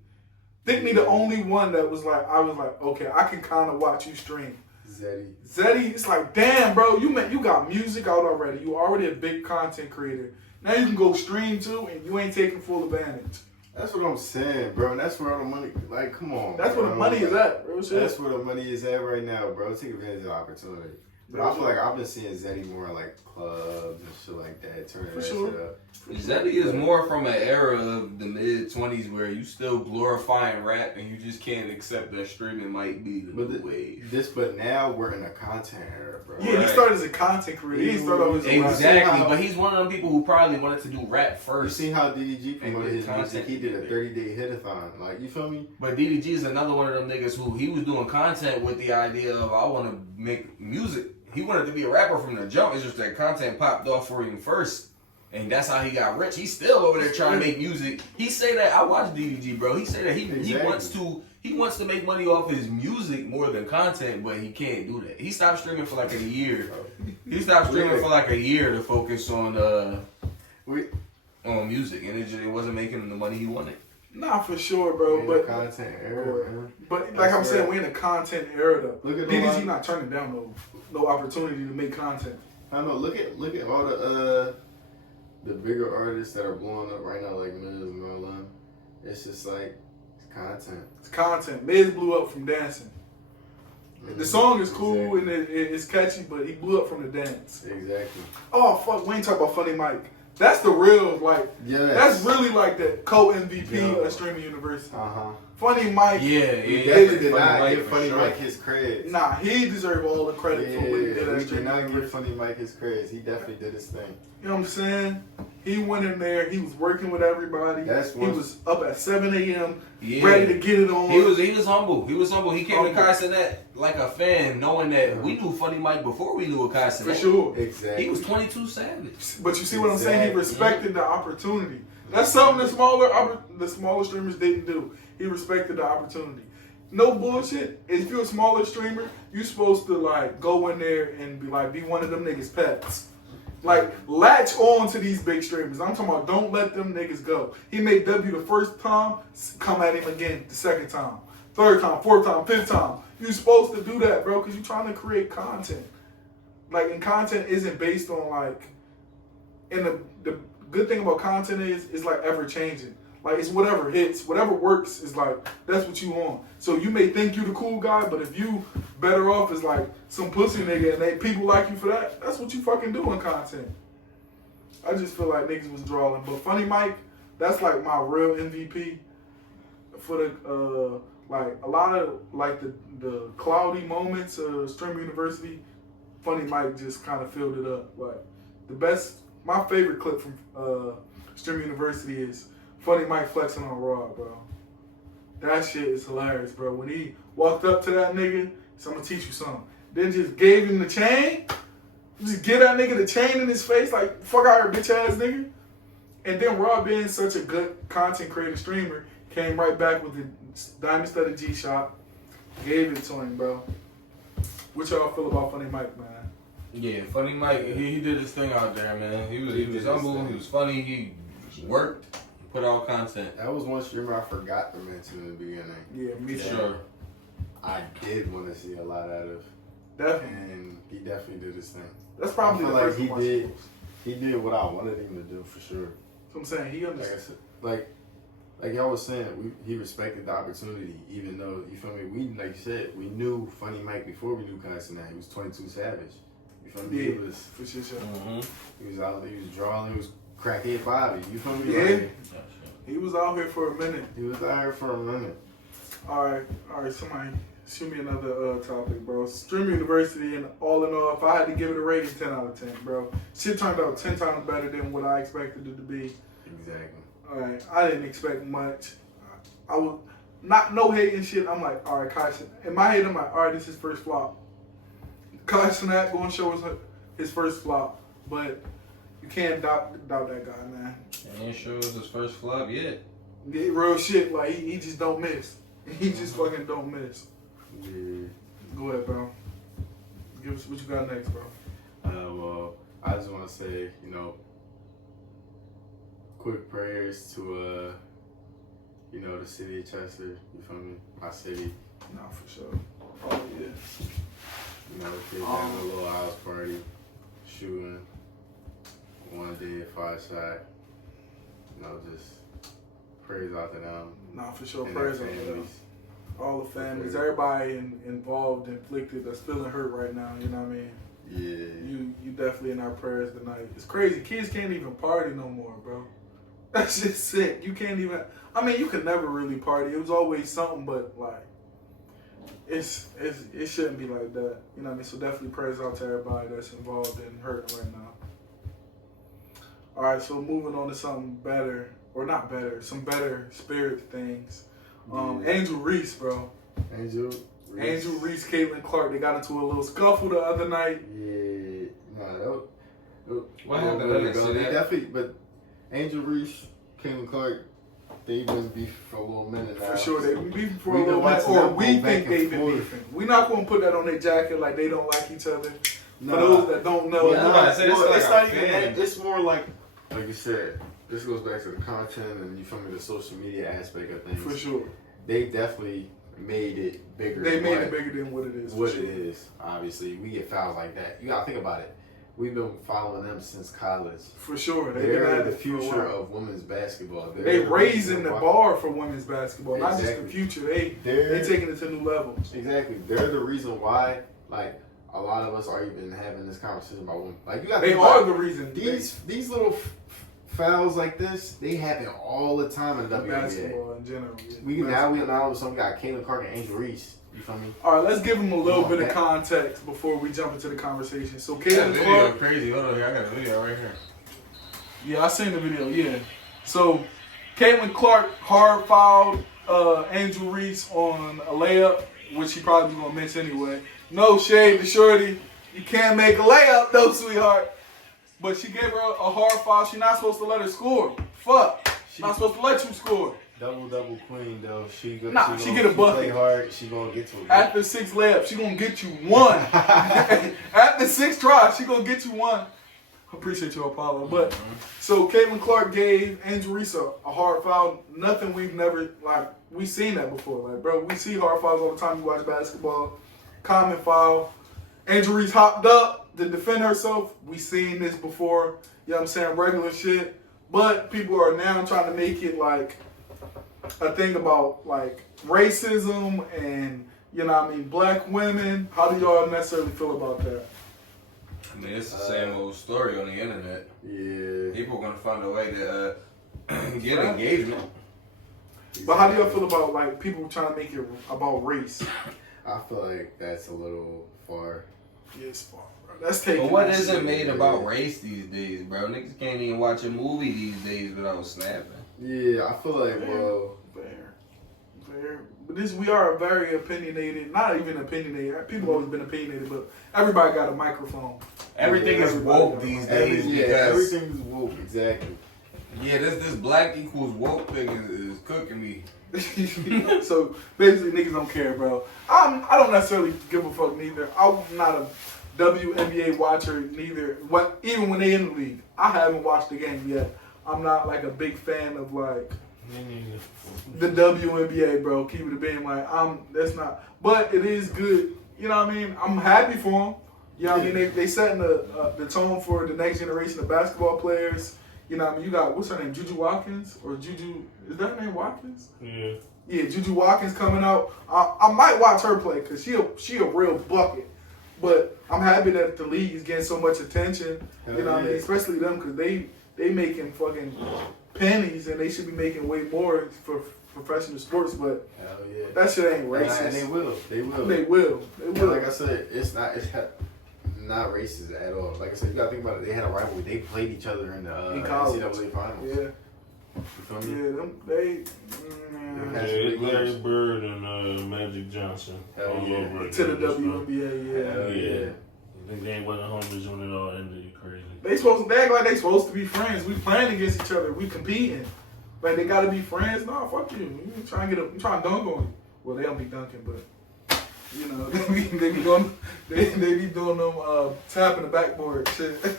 Think me the only one that was like, I was like, okay, I can kind of watch you stream. Zeddy, it's like, damn, bro, you got music out already. You already a big content creator. Now you can go stream too, and you ain't taking full advantage. That's what I'm saying, bro. And that's where all the money, like, come on. That's where the money is at, bro. That's where the money is at right now, bro. Take advantage of the opportunity. But I feel like I've been seeing Zeddy more in, like, clubs and shit like that, turning that shit up. Zeddy is more from an era of the mid-20s where you still glorifying rap and you just can't accept that streaming might be the new wave. But now we're in a content era, bro. Yeah, right. He started as a content creator. He didn't start off as a Exactly, but he's one of them people who probably wanted to do rap first. You see how DDG promoted his music? He did a 30-day hit-a-thon. Like, you feel me? But DDG is another one of them niggas who he was doing content with the idea of, I want to make music. He wanted to be a rapper from the jump. It's just that content popped off for him first. And that's how he got rich. He's still over there trying to make music. He say that, I watch DDG, bro. He say that he wants to make money off his music more than content, but he can't do that. He stopped streaming for like a year. He stopped streaming for like a year to focus on music, and it wasn't making him the money he wanted. Nah, for sure, bro. But content era, man. But like I'm saying, we're in a content era though. Look at DDG not turning down no opportunity to make content. I know. Look at all the bigger artists that are blowing up right now, like Miz and Marlon. It's just like content. It's content. Miz blew up from dancing. The song is cool and it's catchy, but he blew up from the dance. Exactly. Oh fuck, we ain't talking about Funny Mike. That's the real, like, Yes. that's really like the co-MVP Yo. of streaming university. Uh-huh. Funny Mike. Yeah, We yeah. definitely did Funny not Mike give for Funny sure. Mike his credits. Nah, he deserved all the credit for what he did Yeah, at we did streaming not give university. Funny Mike his credits. He definitely did his thing. You know what I'm saying? He went in there. He was working with everybody. That's He one- was up at 7 a.m. Yeah. ready to get it on. He was humble. He was humble. He came to Humble. Kai Cenat like a fan, knowing that we knew Funny Mike before we knew a Kai Cenat. for sure. Exactly. He was 22 Savage. But you see what I'm saying? He Exactly. respected the opportunity. That's something the smaller streamers didn't do. He respected the opportunity. No bullshit. If you're a smaller streamer, you're supposed to like go in there and be one of them niggas' pets. Like latch on to these big streamers. I'm talking about don't let them niggas go. He made W the first time, come at him again the second time, third time, fourth time, fifth time. You're supposed to do that, bro, because you're trying to create content. Like, and content isn't based on like, and the good thing about content is like ever changing. Like it's whatever hits, whatever works is like that's what you want. So you may think you the cool guy, but if you better off as like some pussy nigga and people like you for that, that's what you fucking do in content. I just feel like niggas was drawing, but Funny Mike, that's like my real MVP for the like a lot of like the cloudy moments of Stream University. Funny Mike just kind of filled it up. Like the best, my favorite clip from Stream University is Funny Mike flexing on Rod, bro. That shit is hilarious, bro. When he walked up to that nigga, he said, I'm gonna teach you something. Then just gave him the chain. Just give that nigga the chain in his face, like, fuck out here, bitch ass nigga. And then Rod, being such a good content creator streamer, came right back with the diamond studded G Shock, gave it to him, bro. What y'all feel about Funny Mike, man? Yeah, Funny Mike, he did his thing out there, man. He was humble, he was funny, he worked, put out content. That was one streamer I forgot to mention in the beginning. Yeah, me too. Sure. I did want to see a lot out of. Definitely. And he definitely did his thing. That's probably I the feel like first he one. did. He did what I wanted him to do for sure. So I'm saying he Like I understands. said, like y'all was saying, he respected the opportunity, even though, you feel me, we, like you said, we knew Funny Mike before we knew Constantine. He was 22 Savage. You feel me? Yeah, He was, for sure. he was out, he was drawing, he was crackhead Bobby. You feel me? Yeah. Like, He was out here for a minute. he was out here for a minute. All right, somebody shoot me another topic, bro. Stream University, and all in all, if I had to give it a rating, 10 out of 10, bro. Shit turned out 10 times better than what I expected it to be. Exactly. All right, I didn't expect much. I was no hating shit. I'm like, all right, Kai. In my head, I'm like, all right, this is his first flop. Kai Cenat going to show us his first flop, but you can't doubt that guy, man. And ain't sure it was his first flop yet. Yeah, real shit. Like he just don't miss. He just fucking don't miss. Yeah. Go ahead, bro. Give us what you got next, bro. Well, I just want to say, quick prayers to, the city of Chester. You feel me? My city. Nah, for sure. Oh yeah. Kids having a little house party, shooting, one dead, 5 shot. Just prayers out to them. Nah, for sure. and Prayers their on them. families. All the families, everybody involved, inflicted, that's feeling hurt right now. You know what I mean? Yeah. You definitely in our prayers tonight. It's crazy. Kids can't even party no more, bro. That's just sick. You can't even. I mean, you can never really party. It was always something, but like, it shouldn't be like that. You know what I mean? So definitely prayers out to everybody that's involved and hurting right now. All right, so moving on to something better, or not better, some better spirit things. Angel Reese, bro. Angel Reese, Caitlin Clark, they got into a little scuffle the other night. Yeah. Nah, What happened? I didn't see They that. definitely, but Angel Reese, Caitlin Clark, they've been beefing for a little minute now. For sure, they've been beefing for We a little been bit, watching or them we go back think and they've been forth. beefing. We're not going to put that on their jacket like they don't like each other. Nah. For those that don't know, Yeah, I'm about to say, this is like it's a not even family. that. It's more like you said, this goes back to the content and you feel me, the social media aspect of things. for sure. They definitely made it bigger. They made than it bigger than what it is. what for it sure. is. Obviously, we get fouls like that. You gotta think about it. We've been following them since college. For sure. They've been They're at the it for a future while. of women's basketball. They raising the bar for women's basketball, not just the Exactly. future. They They're taking it to new levels. exactly. They're the reason why, like, a lot of us are even having this conversation about women. Like, you got. They are the reason. these little fouls like this, they happen all the time in the WNBA. Basketball in general. Yeah. We now got Caitlin Clark and Angel Reese. You feel me? All right, let's give them a little bit of context before we jump into the conversation. So Caitlin video Clark, crazy. Hold on, here. I got a video right here. yeah, I seen the video. Yeah, so Caitlin Clark hard fouled Angel Reese on a layup, which he probably gonna miss anyway. No shade to Shorty, you can't make a layup though, sweetheart. But she gave her a hard foul. She's not supposed to let her score. Fuck, not supposed to let you score. Double queen though. She get a bucket. Play hard. She gonna get to it. After 6 layups, she gonna get you one. After 6 tries, she gonna get you one. Appreciate you, Apollo. But so Caitlin Clark gave Angel Reese a hard foul. Nothing we've never we've seen that before. Like, bro, we see hard fouls all the time. You watch basketball. Common foul. Angel Reese hopped up to defend herself. We seen this before. You know what I'm saying? Regular shit. But people are now trying to make it like a thing about like racism and, you know what I mean, black women. How do y'all necessarily feel about that? I mean, it's the same old story on the internet. Yeah. People are gonna find a way to get engagement. But how do y'all feel about like people trying to make it about race? I feel like that's a little far. Yeah, it's far, bro. That's taking. But what isn't made about race these days, bro? Niggas can't even watch a movie these days without snapping. Yeah, I feel like, well, fair. But we are a very opinionated, not even opinionated. People always been opinionated, but everybody got a microphone. Everything is woke these days. Everything is woke, exactly. Yeah, this black equals woke thing is cooking me. So basically, niggas don't care, bro. I don't necessarily give a fuck neither. I'm not a WNBA watcher neither. Even when they in the league, I haven't watched the game yet. I'm not like a big fan of like the WNBA, bro. Keep it a being like that's not. But it is good. You know what I mean? I'm happy for them. You know what I mean? They setting the tone for the next generation of basketball players. You know what I mean? You got, what's her name, Juju Watkins? Or Juju, is that her name Watkins? Yeah. Yeah, Juju Watkins coming out. I might watch her play because she a real bucket. But I'm happy that the league is getting so much attention. You know what I mean? Especially them because they making fucking pennies and they should be making way more for professional sports. But that shit ain't racist. And they will. They will. Like I said, it's not racist at all. Like I said, you gotta think about it. They had a rivalry. They played each other in the NCAA finals. Yeah. You feel me? Yeah, it's Larry Bird and Magic Johnson. Hell yeah. To the WNBA, Hell yeah. The game wasn't homies when it all ended. You crazy. They act like they supposed to be friends. We playing against each other. We competing. Like they gotta be friends. No, fuck you. You trying to dunk on you. Well, they don't be dunking, but you know they be doing them tapping the backboard shit.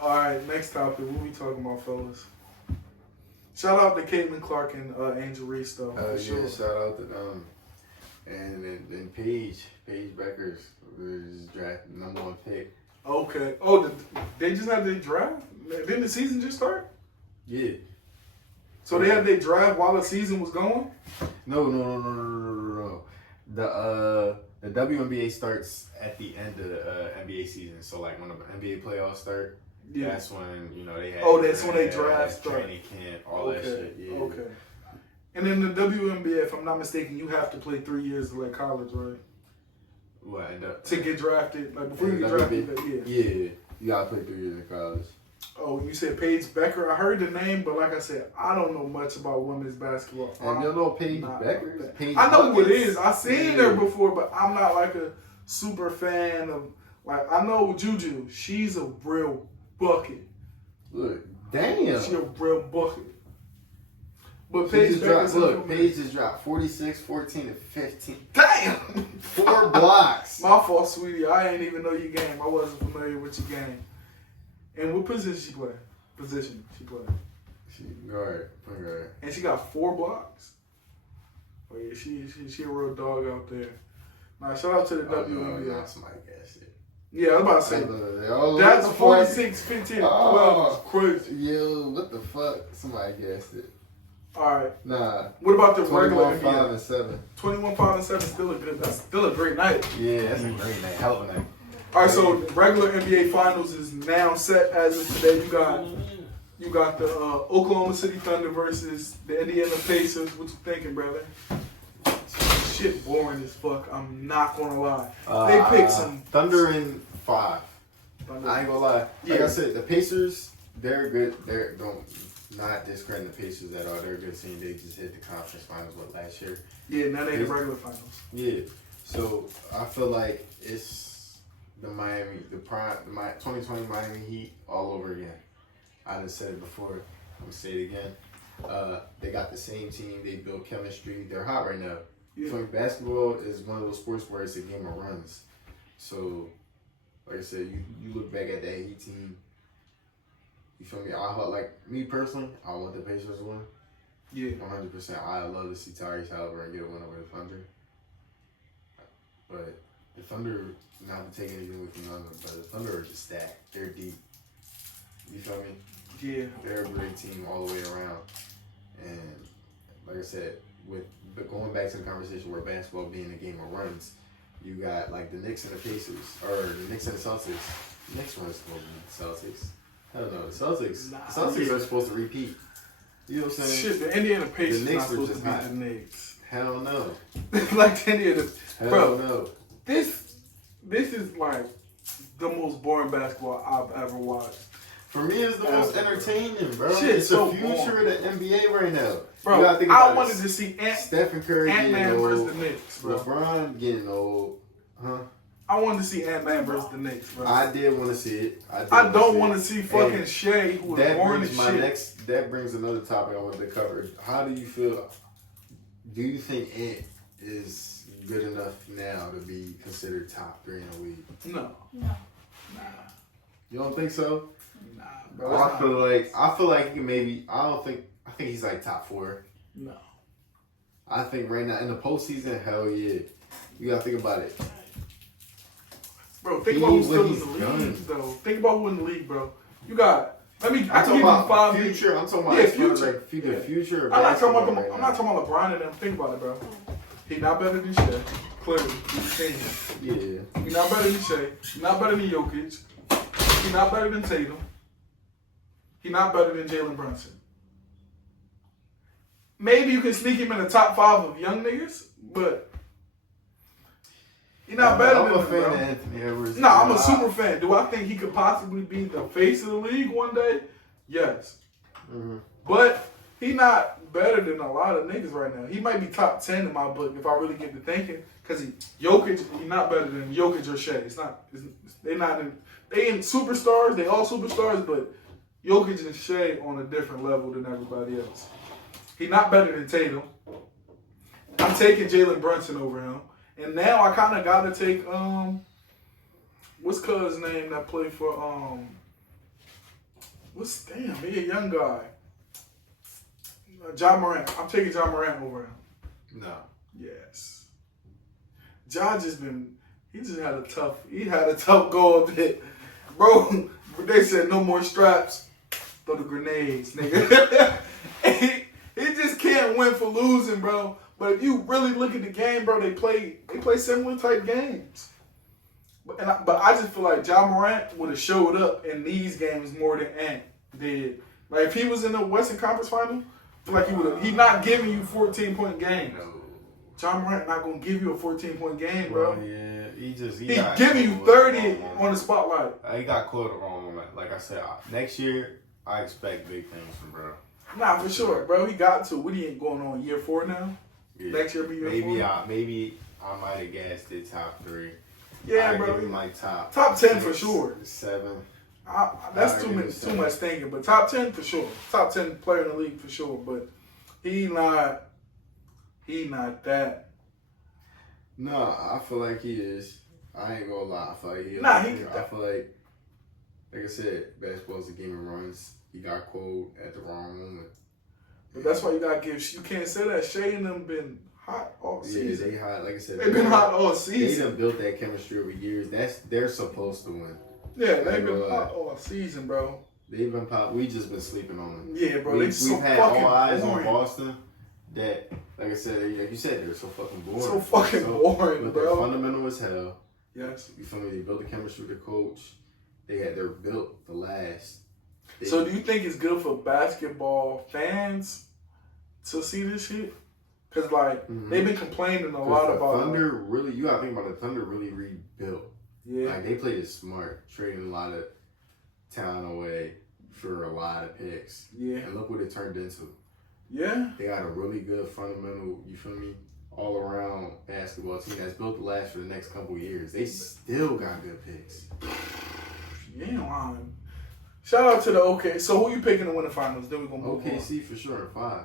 All right, next topic. What we talking about, fellas? Shout out to Caitlin Clark and Angel Reese, though. Sure. Shout out to them. And Paige Beckers was drafted #1 pick. Okay. Oh, they just had their draft? Didn't the season just start? Yeah. So they had their draft while the season was going? No. The WNBA starts at the end of the NBA season. So like when the NBA playoffs start, that's when they have. Oh, that's when they draft start. Training camp, all that shit. Yeah. Okay. And then the WNBA, if I'm not mistaken, you have to play 3 years of like college, right? What? To get drafted, like before you get drafted, Yeah, you gotta play 3 years in college. Oh, you said Paige Becker. I heard the name, but like I said, I don't know much about women's basketball. And you know Paige Becker? I know who it is. I seen her before, but I'm not like a super fan of. Like I know Juju. She's a real bucket. Look, damn. She's a real bucket. But Paige just dropped 46, 14, and 15. Damn! 4 blocks. My fault, sweetie. I ain't even know your game. I wasn't familiar with your game. And what position she play? She guard. And she got 4 blocks. Oh yeah, she a real dog out there. Now shout out to the WNBA. No, somebody guessed it. Yeah, I was about to say that's 46, 15, 12. It's crazy. Yo, what the fuck? Somebody guessed it. All right. Nah. What about the regular 21, 5, and 7. 21, 5, and 7 that's still a great night. Yeah, that's a great night. Hell of a night. All right, so the regular NBA Finals is now set as of today. You got You got the Oklahoma City Thunder versus the Indiana Pacers. What you thinking, brother? Shit boring as fuck. I'm not gonna lie. They picked some Thunder in 5. Thunder. I ain't gonna lie. Like Yeah. I said, the Pacers, they're good. Don't not discredit the Pacers at all. They're a good team. They just hit the conference finals last year. Yeah, now they in the regular finals. Yeah. So I feel like it's the 2020 Miami Heat all over again. I done said it before. I'm gonna say it again. They got the same team. They built chemistry. They're hot right now. Yeah. So basketball is one of those sports where it's a game of runs. So, like I said, you look back at that Heat team. You feel me? Me personally, I want the Pacers to win. Yeah. 100%. I love to see Tyrese Halliburton get a win over the Thunder. But the Thunder, not to take anything with them, but the Thunder are just stacked. They're deep. You feel me? Yeah. They're a great team all the way around. And like I said, but going back to the conversation where basketball being a game of runs, you got like the Knicks and the Pacers, or the Knicks and the Celtics. The Knicks weren't supposed to be the Celtics. I don't know. The Celtics. Nah, the Celtics are supposed to repeat. You know what I'm saying? Shit, the Indiana Pacers The Knicks not were supposed to just beat hot. the Knicks. Hell no. Like the Indiana. Hell Bro, no. this is like the most boring basketball I've ever watched. For me, it's the most entertaining, bro. Shit, It's so the future of the NBA right now. Bro, You gotta think about I wanted it. to see Stephen Curry Ant-Man getting versus old. the Knicks, bro. LeBron getting old. Huh? I wanted to see Ant-Man versus the Knicks, bro. I did want to see it. I don't want to see fucking Shea, who was That born brings as my shit. that brings another topic I wanted to cover. How do you feel? Do you think Ant is good enough now to be considered top 3 in the league? No. No. Nah. You don't think so? Nah, bro. I feel like he can maybe. I think he's like top 4. No. I think right now in the postseason, hell yeah. You gotta think about it. Bro, think He- about who's what still in he's the league, done. though. Think about who in the league, bro. You got. I I'm can give talking you about 5 future. I'm talking about Yeah, as far as future. like the Yeah. future. Of I'm not talking basketball about right I'm now. not talking about LeBron and them. Think about it, bro. He not better than Shea. Clearly, he's saying it. Yeah. He not better than Shea. He not better than Jokic. He not better than Tatum. He not better than Jalen Brunson. Maybe you can sneak him in the top 5 of young niggas, but he not better I'm than a them, fan bro. of Anthony Edwards. No, I'm a super fan. Do I think he could possibly be the face of the league one day? Yes. Mm-hmm. But he not better than a lot of niggas right now. He might be top 10 in my book if I really get to thinking. Because he not better than Jokic or Shea. They ain't superstars. They all superstars, but Jokic and Shea on a different level than everybody else. He not better than Tatum. I'm taking Jalen Brunson over him. And now I kind of got to take, what's cuz name that played for, he a young guy. Ja Morant. I'm taking Ja Morant over him. No. Yes. Ja he had a tough go of it. Bro, they said no more straps, throw the grenades, nigga. he just can't win for losing, bro. But if you really look at the game, bro, they play similar type games. But I just feel like Ja Morant would have showed up in these games more than Ant did. Like if he was in the Western Conference Final, I feel like he would have. He's not giving you 14-point games. No. Ja Morant not gonna give you a 14-point game, bro. Well, yeah, he He got giving you caught 30 wrong on the spotlight. He got caught the wrong moment. Like I said, next year I expect big things from bro. Nah, for sure, bro. He got to. What he ain't going on year 4 now? Yeah. Next year be year 4. Maybe I might have gassed it top 3. Yeah, I bro. give him like top 10 6, for sure. 7. That's I too agree much. with Too that. much thinking. But top 10 for sure. Top 10 player in the league for sure. But he not that. No, I feel like he is. I ain't gonna lie. I feel like he is. Nah, I feel like I said, basketball's a game of runs. He got cold at the wrong moment. But that's why you gotta give. You can't say that. Shea and them been hot all Yeah, season. they hot. Like I said, They've been hot all They season. done built that chemistry over years. They're supposed to win. Yeah, they've been hot all season, bro. They've been pop. We just been sleeping on them. Yeah, bro. They We've so had fucking all eyes boring. on Boston. That, like I said, like you said, they're so fucking boring. So fucking boring, but bro. they're fundamental as hell. Yes. You feel me? They built the chemistry with the coach. They're built to last. So do you think it's good for basketball fans to see this shit? Because, like, they've been complaining a lot about Thunder really, you gotta think about it, Thunder really rebuilt. Yeah. Like, they played it smart, trading a lot of talent away for a lot of picks. Yeah. And look what it turned into. Yeah. They got a really good fundamental, you feel me, all around basketball team that's built to last for the next couple years. They still got good picks. You ain't lying. Shout out to the OK. So who you picking to win the finals? Then we're gonna move on. OKC for sure, 5.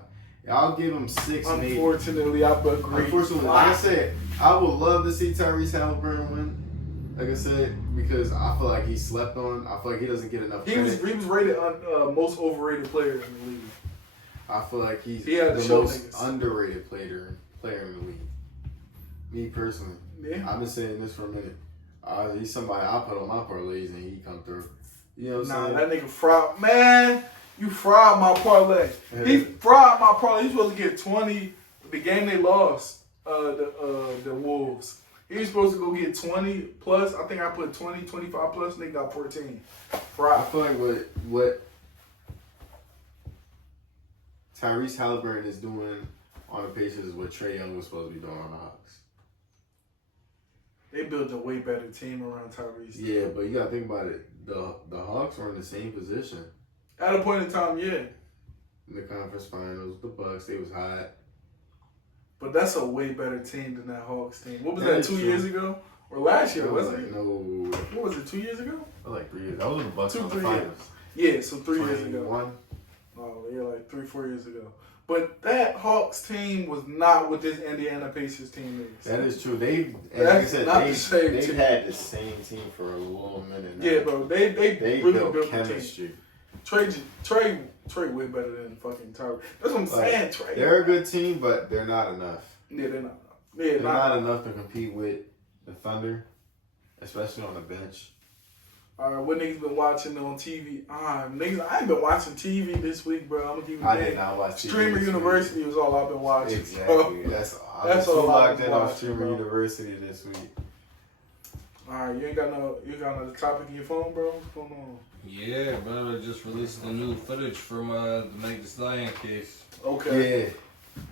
I'll give them 6, maybe. Unfortunately, I agree. Unfortunately, like I said, I would love to see Tyrese Halliburton win. Like I said, because I feel like he's slept on. I feel like he doesn't get enough credit. He was rated most overrated player in the league. I feel like he's had the to show most niggas. underrated player in the league. Me personally. Yeah. I've been saying this for a minute. He's somebody I put on my parlays and he come through. You know what I'm saying? That nigga fried. Man, you fried my parlay. He fried my parlay. He supposed to get 20 the game they lost, the Wolves. He was supposed to go get 20 plus. I think I put 20, 25 plus. Nigga got 14. I Fried. feel like what Tyrese Halliburton is doing on the Pacers is what Trae Young was supposed to be doing on the Hawks. They built a way better team around Tyrese. Yeah, but you gotta think about it. The Hawks were in the same position At a point in time, yeah. in the conference finals. The Bucks, they was hot. But that's a way better team than that Hawks team. What was That that, is 2 true. years ago? Or last year, That was wasn't like, it? no, What was it, 2 years ago? that was like 3 years. That was the Bucks 2, in the 3 finals. years. Yeah, so 3 years ago. 21. Oh, yeah, like 3, 4 years ago. But that Hawks team was not what this Indiana Pacers team is. That is true. And That's like I said, not the same they've team. had the same team for a little minute now. Yeah, bro, they They really built built the team. chemistry. Trey way better than fucking Tyler. That's what I'm saying, Trey. They're a good team, but they're not enough. Yeah, they're not. Yeah, They're not enough to compete with the Thunder, especially on the bench. All right, what niggas been watching on TV? Niggas, I ain't been watching TV this week, bro. I'm gonna give you I that. did not watch TV Streamer this University was all I've been week. watching. Exactly. That's That's too all I locked was in on watching, Streamer bro. University this week. All right, you ain't got another topic in your phone, bro? What's going on? Yeah, bro. They just released the new footage from the Meg Thee Stallion case. Okay. Yeah.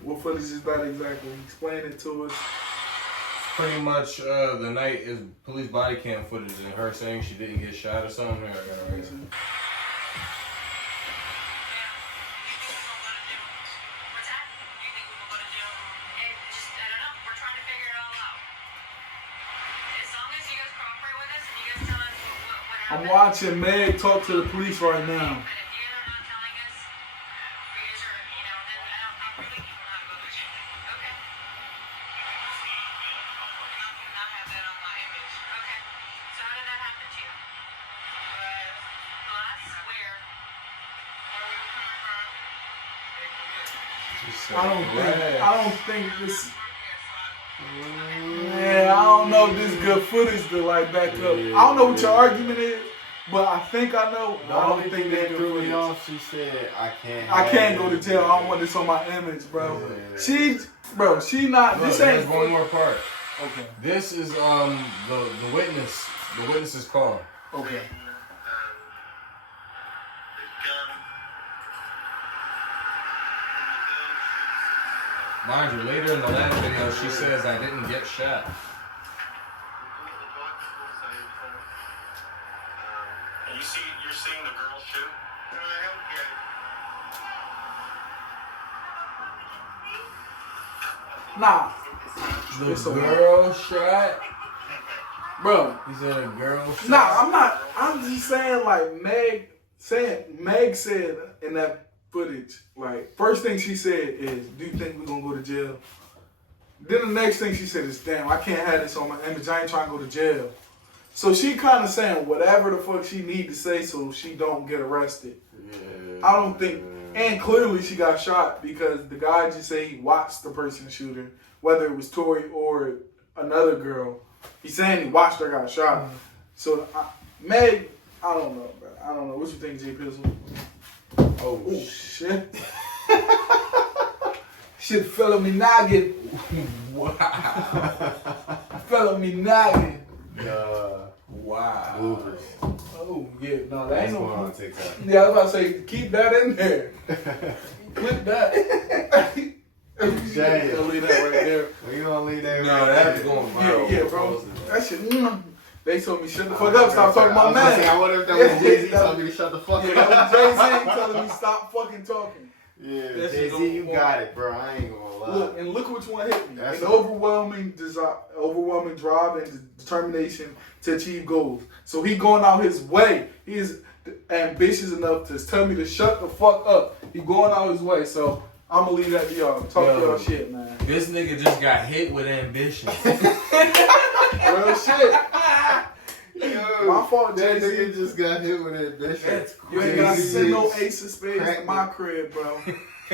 What footage is that exactly? Explain it to us. Pretty much the night is police body cam footage and her saying she didn't get shot or something. Here, I got it right here. I'm watching Meg talk to the police right now. I don't think this. Man, I don't know if this is good footage to like back up. I don't know what your argument is, but I think I know. I don't think that they threw good me footage. off. She said, I can't go to jail. I don't want this on my image, bro. Yeah. She not. Look, This there's ain't. one more part. Okay. This is the witness. The witness's call. Okay. Mind you, later in the last video, she says I didn't get shot. You're seeing the girl shoot? Nah, The It's a girl shot? bro. He said a girl shot? Nah, I'm not. I'm just saying, like Meg said in that footage, like first thing she said is, "Do you think we're gonna go to jail?" Then the next thing she said is, "Damn, I can't have this on my image. I ain't trying to go to jail." So she kind of saying whatever the fuck she need to say so she don't get arrested. Yeah. I don't think, and clearly she got shot because the guy just said he watched the person shoot her, whether it was Tori or another girl. He's saying he watched her got shot. So Meg, I don't know, bro. I don't know. What you think, J Pizzle? Oh, Oh shit! Shit fell on me noggin. Wow. Fell on me noggin. Wow. Bloopers. Oh Oh yeah, no, that That's ain't going no. on TikTok. Yeah, I was about to say keep that in there. Clip that. Jay. I'll leave that right there. We gonna leave that. No, right that's there. going viral. Yeah, bro. That shit. They told me shut the fuck I up, stop talking about man. I man. wonder if that was Jay-Z telling me to shut the fuck Yeah, up. that was Jay-Z telling me stop fucking talking. Yeah, That's Jay-Z, you just got it, bro. I ain't gonna lie. Look, and look which one hit me. That's An overwhelming drive and determination to achieve goals. So he going out his way. He is ambitious enough to tell me to shut the fuck up. He going out his way. So I'm gonna leave that to y'all. Talk y'all shit, man. This nigga just got hit with ambition. Real shit. Yo, My fault, that Jay-Z. nigga just got hit with that bitch. That's You ain't gotta Jay-Z send no is ace of spades to cracking. my crib, bro.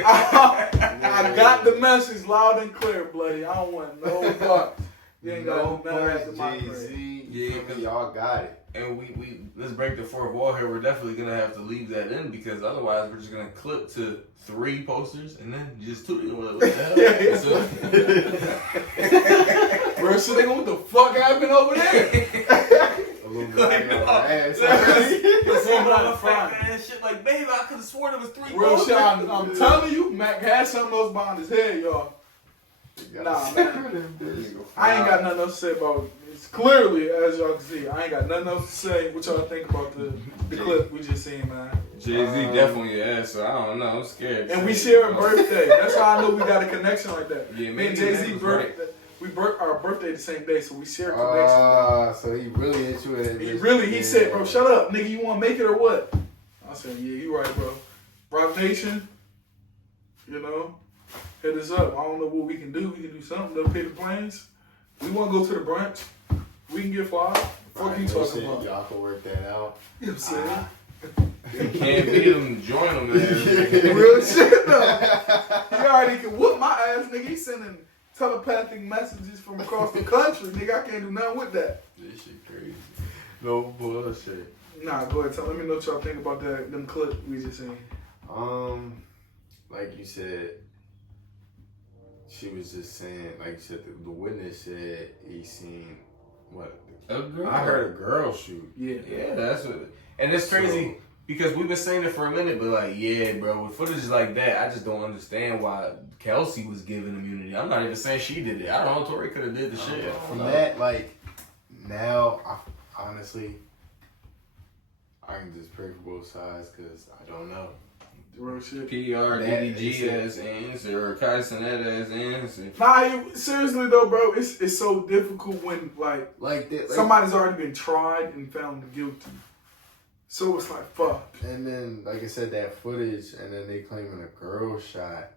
I got the message loud and clear, bloody. I don't want no part. You ain't No got none of that to parts, my crib. Jay-Z. Yeah, 'cause y'all got it. And we let's break the fourth wall here. We're definitely gonna have to leave that in because otherwise we're just gonna clip to 3 posters and then just 2. What the hell? Yeah. So- Bro, so they what the fuck happened over there? Illuminati on our ass. Somebody fine. and shit like, babe, I could have sworn it was 3 Real posters. shit, I'm telling you, Mack had some of those behind his head, y'all. Nah, man. I ain't got nothing else to say about it. It's clearly, as y'all can see, I ain't got nothing else to say. What y'all think about the clip we just seen, man? Jay-Z definitely ass, so I don't know. I'm scared. And we share a birthday. That's how I know we got a connection like that. Yeah, Me and maybe Jay-Z that was right. our birthday the same day, so we share a connection. So he really hit you with it. He said, bro, shut up, nigga, you wanna make it or what? I said, yeah, you right, bro. Rock Nation, you know, hit us up. I don't know what we can do. We can do something. They'll pay the plans. We wanna go to the brunch. We can get fly. Fuck you talking about? Y'all can work that out. You know what I'm saying? You can't beat him, join him, man. Real shit though. He already can whoop my ass, nigga. He's sending telepathic messages from across the country, nigga. I can't do nothing with that. This shit crazy. No bullshit. Nah, go ahead. Let me know what y'all think about them clips we just seen. Like you said, she was just saying, like you said, the witness said he seen what? A girl. I heard a girl shoot. Yeah. Yeah, that's what. And it's crazy because we've been saying it for a minute, but like, yeah, bro, with footage like that, I just don't understand why Kelsey was given immunity. I'm not even saying she did it. I don't know. Tori could have did the shit. From that, like, now, honestly, I can just pray for both sides because I don't know. Real shit. PR, That DDG is as answer, or Kyson that as answer. Nah, seriously though, bro, it's so difficult when Like that. Like, somebody's already been tried and found guilty. So it's like fuck. and then, like I said, that footage, and then they claiming a girl shot,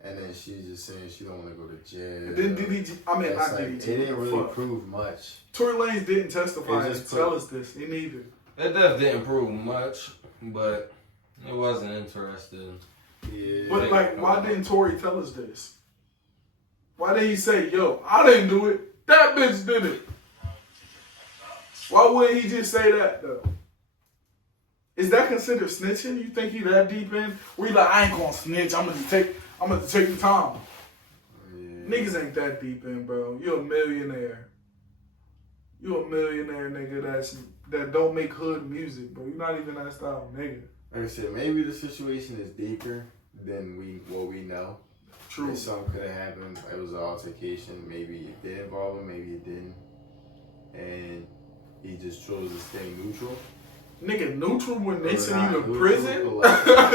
and then she's just saying she don't want to go to jail. And then DDG, I mean It's not like, DDG. it didn't really fuck. prove much. Tory Lanez didn't testify It and just tell put- us this. He neither. That death didn't prove much, but it wasn't interesting. Yeah. But like, why didn't Tory tell us this? Why didn't he say, yo, I didn't do it. That bitch did it. Why wouldn't he just say that though? Is that considered snitching? You think he that deep in? Where he like, I ain't gonna snitch. I'm gonna take the time. Yeah. Niggas ain't that deep in, bro. You're a millionaire. You a millionaire, nigga. That don't make hood music, bro. You're not even that style, nigga. Like I said, maybe the situation is deeper than what we know. True. If something could have happened, it was an altercation. Maybe it did involve him, maybe it didn't. And he just chose to stay neutral. Nigga, neutral when they Or send not you to neutral, prison? but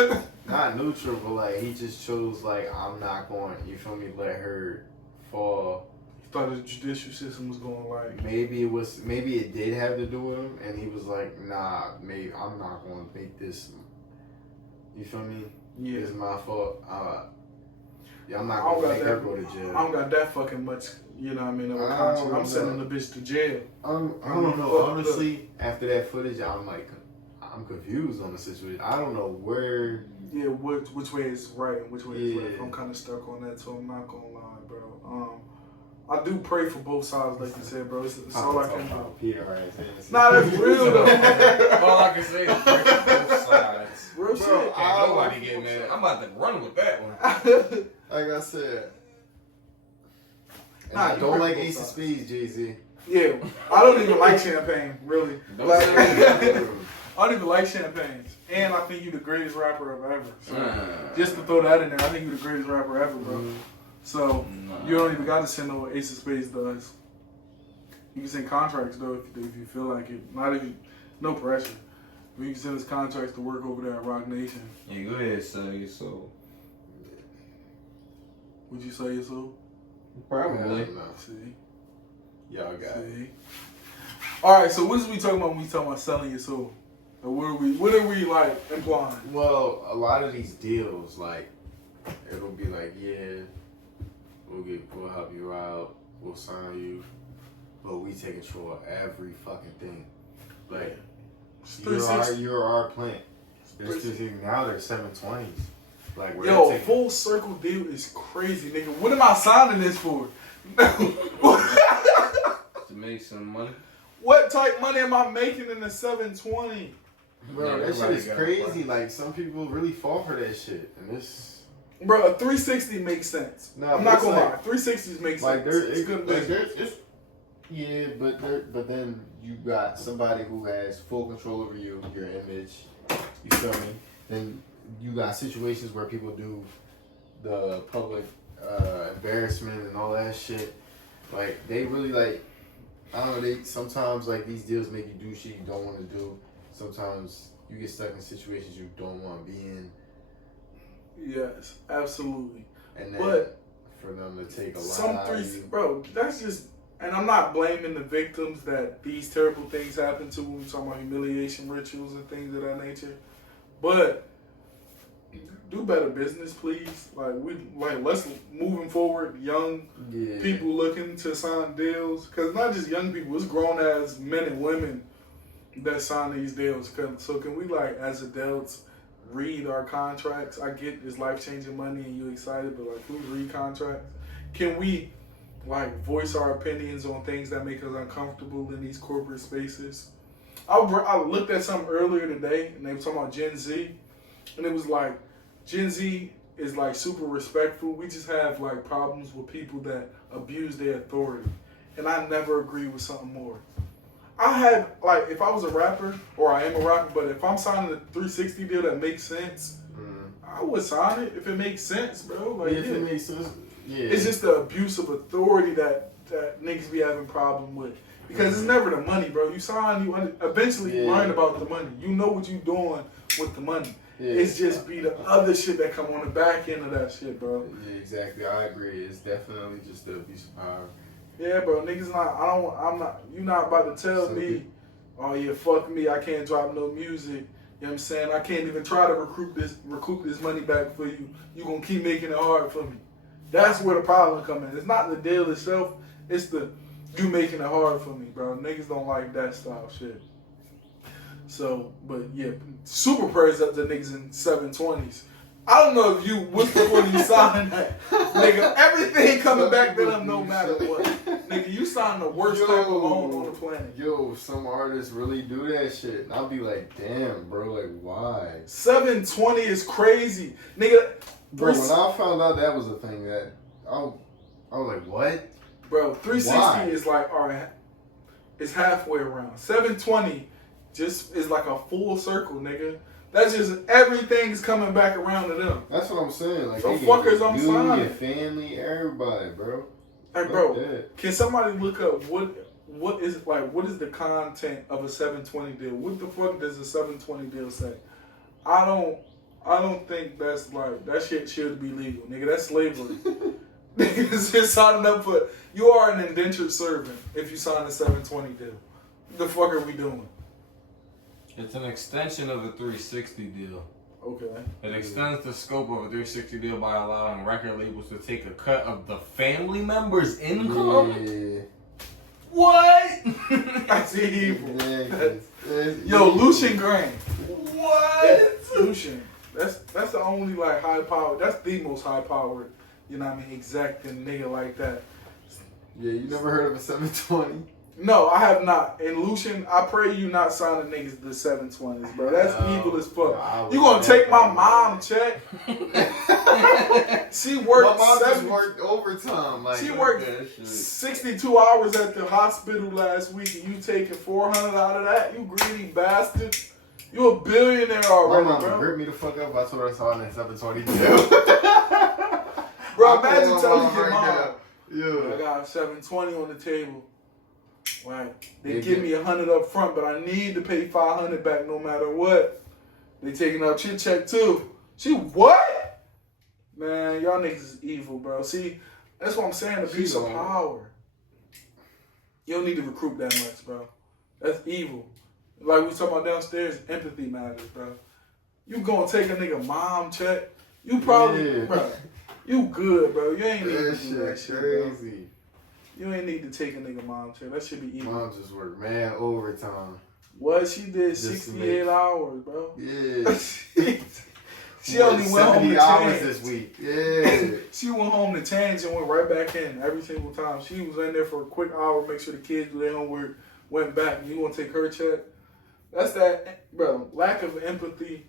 like, not neutral, but like he just chose like I'm not going. You feel me? Let her fall. Thought the judicial system was going like, Maybe it did have to do with him, and he was like, nah, maybe I'm not going to make this. You feel me? yeah. It's my fault. Yeah, I'm not I don't going to got make that- her go to jail. I don't got that fucking much, you know what I mean, of a I conscience. don't I'm sending know. the bitch to jail. I don't know. Honestly, after that footage, I'm confused on the situation. I don't know where. Yeah, which way is right and which way is left. Yeah. I'm kind of stuck on that, so I'm not gonna lie, bro. I do pray for both sides, like you said, bro. It's all I can do. Peter Ryan's Nah, that's real though. All I can say is break both sides. Real Bro, shit. Can't nobody get mad. I'm about to run with that one. Like I said. And Nah, I you don't break like both Ace of sides. Spades, Jay-Z. Yeah, I don't even like champagne, really. Don't Like, say that. I don't even like champagnes. And I think you're the greatest rapper ever. So, just to throw that in there, I think you're the greatest rapper ever, bro. So, you don't even got to send no Ace of Spades to us. You can send contracts, though, if you feel like it. Not if you, no pressure. But you can send us contracts to work over there at Rock Nation. Yeah, go ahead, sell your soul. Would you say so? Probably. See? Y'all got it. See? All right, so what is we talking about when we talking about selling your soul? Or what are we like implying? Well, a lot of these deals, like, it'll be like, yeah, we'll help you out, we'll sign you, but we take control of every fucking thing. Like, you're our plant. Now they're 720s. Like, yo, full circle deal is crazy, nigga. What am I signing this for? To make some money. What type money am I making in the 720? Bro, that shit is crazy. Like, some people really fall for that shit, and this. Bro, a 360 makes sense. No, I'm not gonna lie. 360s make like, sense. It's good business. Yeah, but then you got somebody who has full control over you, your image. You feel me? Then you got situations where people do the public embarrassment and all that shit. Like, they really, like, I don't know, they sometimes, like, these deals make you do shit you don't want to do. Sometimes you get stuck in situations you don't want to be in. Yes, absolutely. And then but for them to take a lot out of you. Bro, that's just, and I'm not blaming the victims that these terrible things happen to when we're talking about humiliation rituals and things of that nature. But do better business, please. Let's moving forward, young people looking to sign deals. Because not just young people, it's grown as men and women that sign these deals. So can we, like, as adults, read our contracts? I get it's life-changing money and you excited, but, like, can we read contracts? Can we, like, voice our opinions on things that make us uncomfortable in these corporate spaces? I looked at something earlier today, and they were talking about Gen Z, and it was like, Gen Z is, like, super respectful. We just have, like, problems with people that abuse their authority, and I never agree with something more. I had, like, if I was a rapper, or I am a rapper, but if I'm signing a 360 deal that makes sense, I would sign it if it makes sense, bro. Like, if it makes sense, It's just the abuse of authority that niggas be having problem with. Because it's never the money, bro. You sign, eventually you learn about the money. You know what you doing with the money. Yeah. It's just be the other shit that come on the back end of that shit, bro. Yeah, exactly. I agree. It's definitely just the abuse of power. Yeah, bro. Niggas you not about to tell me, oh yeah, fuck me, I can't drop no music. You know what I'm saying? I can't even try to recoup this money back for you. You gonna keep making it hard for me. That's where the problem come in. It's not the deal itself. It's the you making it hard for me, bro. Niggas don't like that style shit. So, but yeah, super prayers up to niggas in 720s. I don't know if you what's before you signing that. Nigga, everything coming back to them no matter what. Nigga, you sign the worst type of loan on the planet. Yo, some artists really do that shit. And I'll be like, damn, bro, like, why? 720 is crazy. Nigga, bro, when I found out that was a thing, that I was like, what? Bro, 360 is like, all right, it's halfway around. 720 just is like a full circle, nigga. That's just everything's coming back around to them. That's what I'm saying. Like, so fuckers, I'm signing. Your family, everybody, bro. Hey, bro, can somebody look up what is the content of a 720 deal? What the fuck does a 720 deal say? I don't think that's like that shit should be legal, nigga. That's slavery. Niggas just signing up for. You are an indentured servant if you sign a 720 deal. What the fuck are we doing? It's an extension of a 360 deal. Okay. It extends the scope of a 360 deal by allowing record labels to take a cut of the family member's income. Yeah. What? That's evil. Yo, Lucian Graham. What? Lucian. That's the only like high power. That's the most high powered. You know what I mean? Exacting nigga like that. Yeah, you never heard of a 720? No, I have not. And Lucian, I pray you not signing niggas to the 720s, bro. That's evil as fuck. You gonna take my mom check? She worked. My mom just worked overtime. Like, she worked 62 hours at the hospital last week, and you taking 400 out of that? You greedy bastard. You a billionaire My already, mama bro. ripped me the fuck up if I told her I saw next episode. Bro, imagine telling your mom, I Yeah. got $720 on the table. Right. They They give get- me $100 up front, but I need to pay $500 back no matter what. They taking out your check too. She what? Man, y'all niggas is evil, bro. See, that's what I'm saying. Abuse of power. You don't need to recruit that much, bro. That's evil. Like we was talking about downstairs, empathy matters, bro. You gonna take a nigga mom check? You probably, bro. You good, bro. You ain't need to do that shit, bro. Crazy. You ain't need to take a nigga mom check. That should be evil. Mom just worked mad overtime. What? She did Just to 68 hours, bro. Yeah. She only went home 70 to hours change. this week. Yeah. She went home to change and went right back in every single time. She was in there for a quick hour, make sure the kids do their homework, went back. You want to take her check? That's that, bro. Lack of empathy.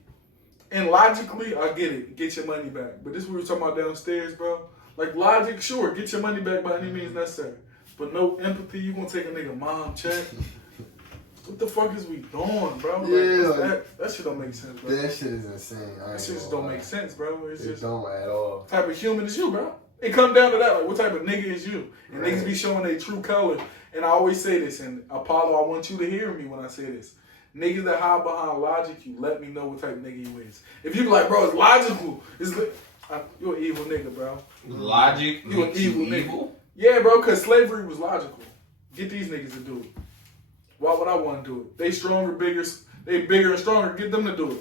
And logically, I get it. Get your money back. But this is what we were talking about downstairs, bro. Like logic, sure, get your money back by any means necessary. But no empathy, you gonna take a nigga mom check? What the fuck is we doing, bro? Like, Yeah. that shit don't make sense, bro. That shit is insane. That shit just don't make sense, bro. It's It just don't at all. what type of human is you, bro? It comes down to that. Like, what type of nigga is you? And Right. niggas be showing their true color. And I always say this, and Apollo, I want you to hear me when I say this. Niggas that hide behind logic, you let me know what type of nigga you is. If you be like, bro, it's logical. You're an evil nigga, bro. Logic You an makes evil you nigga. evil? Yeah, bro, because slavery was logical. Get these niggas to do it. Why would I want to do it? They stronger, bigger. They bigger and stronger. Get them to do it.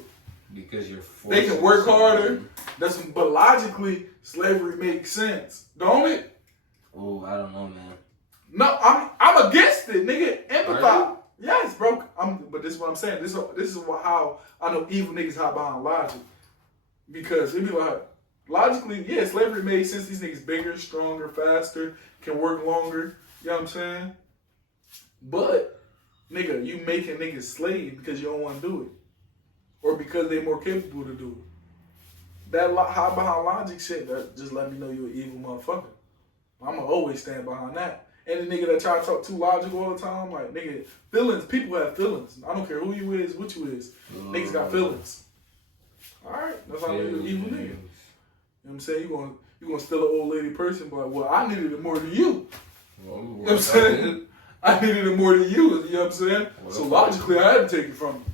Because you're They can work harder. But logically, slavery makes sense, don't it? Oh, I don't know, man. No, I'm against it, nigga. Empathize. Are you? Yes, bro. But this is what I'm saying. This is how I know evil niggas hide behind logic. Because it be like, logically, yeah, slavery made sense. These niggas bigger, stronger, faster, can work longer. You know what I'm saying? But, nigga, you making niggas slaves because you don't want to do it. Or because they more capable to do it. That hide behind logic shit, that just let me know you an evil motherfucker. I'm going to always stand behind that. And the nigga that try to talk too logical all the time, like, nigga, feelings, people have feelings. I don't care who you is, what you is. Niggas got feelings. Alright, that's how you an evil nigga. You know what I'm saying? You gonna steal an old lady person, but like, well, I needed it more than you. Well, You know what I'm saying? I needed it more than you, you know what I'm saying? Well, So logically, I had to take it from you.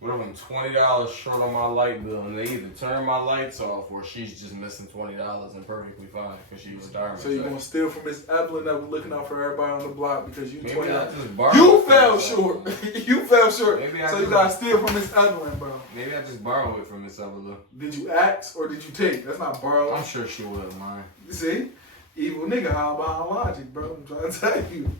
What if I'm $20 short on my light bill and they either turn my lights off or she's just missing $20 and perfectly fine because she was starving. So you gonna steal from Miss Evelyn that was looking out for everybody on the block because you Maybe 20. I just borrow. You it fell from short. Miss You fell short. Maybe I So you just- gotta steal from Miss Evelyn, bro. Maybe I just borrow it from Miss Evelyn. Did you ask or did you take? That's not borrow. I'm sure she wouldn't mind. You see? Evil nigga hide behind logic, bro. I'm trying to tell you.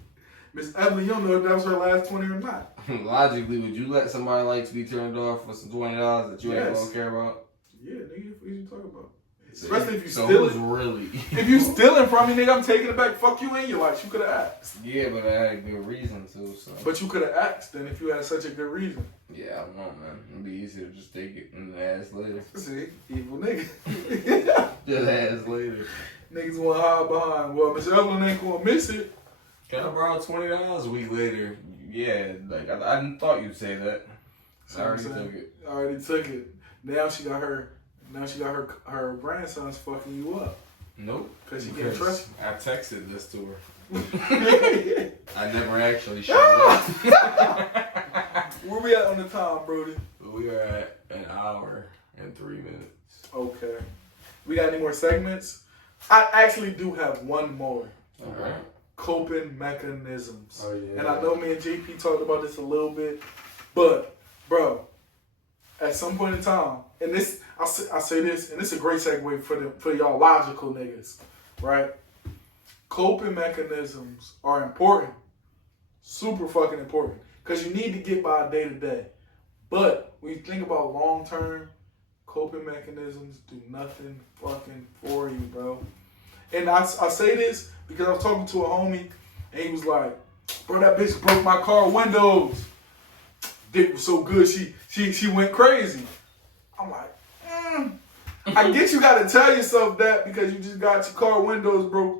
Miss Evelyn, you don't know if that was her last 20 or not. Logically, would you let somebody lights be turned off for some $20 that you ain't Yes. gonna care about? Yeah, nigga, what you talking about? Especially if you so steal who's it. really? If you stealing from me, nigga, I'm taking it back. Fuck you in your life. You could have asked. Yeah, but I had a good reason to. So. But you could have asked then if you had such a good reason. Yeah, I don't know, man. It'd be easier to just take it and ask later. See? Evil nigga. Just ask later. Niggas want to hide behind. Well, Miss Evelyn ain't going to miss it. Can I borrow $20 a week later? Yeah, like I didn't thought you'd say that. I already took it. I already took it. Now she got her grandsons fucking you up. Nope. Because she can't trust you. I texted this to her. I never actually showed up. Where we at on the time, Brody? We are at an hour and 3 minutes. Okay. We got any more segments? I actually do have one more. Alright. Coping mechanisms. Oh, yeah. And I know me and JP talked about this a little bit, but, bro, at some point in time, and this, I say this, and this is a great segue for y'all logical niggas, right? Coping mechanisms are important. Super fucking important. Because you need to get by day to day. But when you think about long term, coping mechanisms do nothing fucking for you, bro. And I say this because I was talking to a homie and he was like, bro, that bitch broke my car windows. Dick was so good, she went crazy. I'm like, I get you gotta tell yourself that because you just got your car windows broke.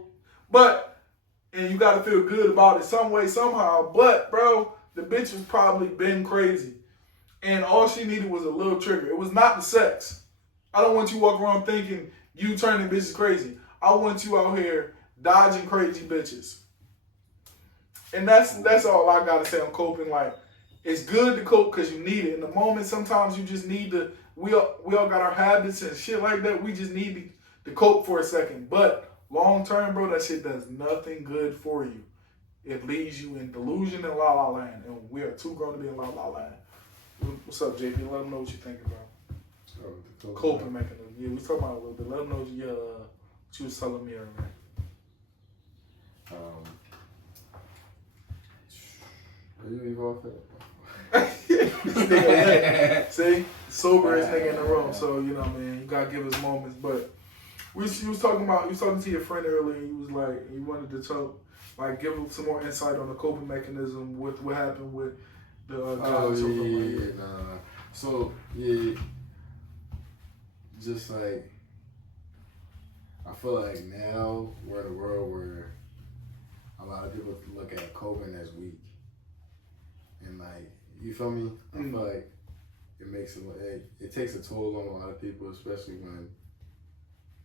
And you gotta feel good about it some way, somehow. But, bro, the bitch was probably been crazy. And all she needed was a little trigger. It was not the sex. I don't want you walking around thinking you turning bitches crazy. I want you out here dodging crazy bitches. And that's all I gotta say on coping. Like, it's good to cope because you need it. In the moment, sometimes you just need to. We all got our habits and shit like that. We just need to cope for a second. But long term, bro, that shit does nothing good for you. It leaves you in delusion and la la land. And we are too grown to be in la la land. What's up, JP? Let them know what you think about coping mechanism. Yeah, we talking about it a little bit. Let them know what you was telling me earlier. Where you leave off at? See, soberest nigga in the room. So you know, man, you gotta give us moments. But you was talking to your friend earlier. And you was like, you wanted to talk, like, give him some more insight on the coping mechanism with what happened with the guy. So yeah, just like I feel like now we're in a world where a lot of people look at coping as weak. And like, you feel me? I feel like it takes a toll on a lot of people, especially when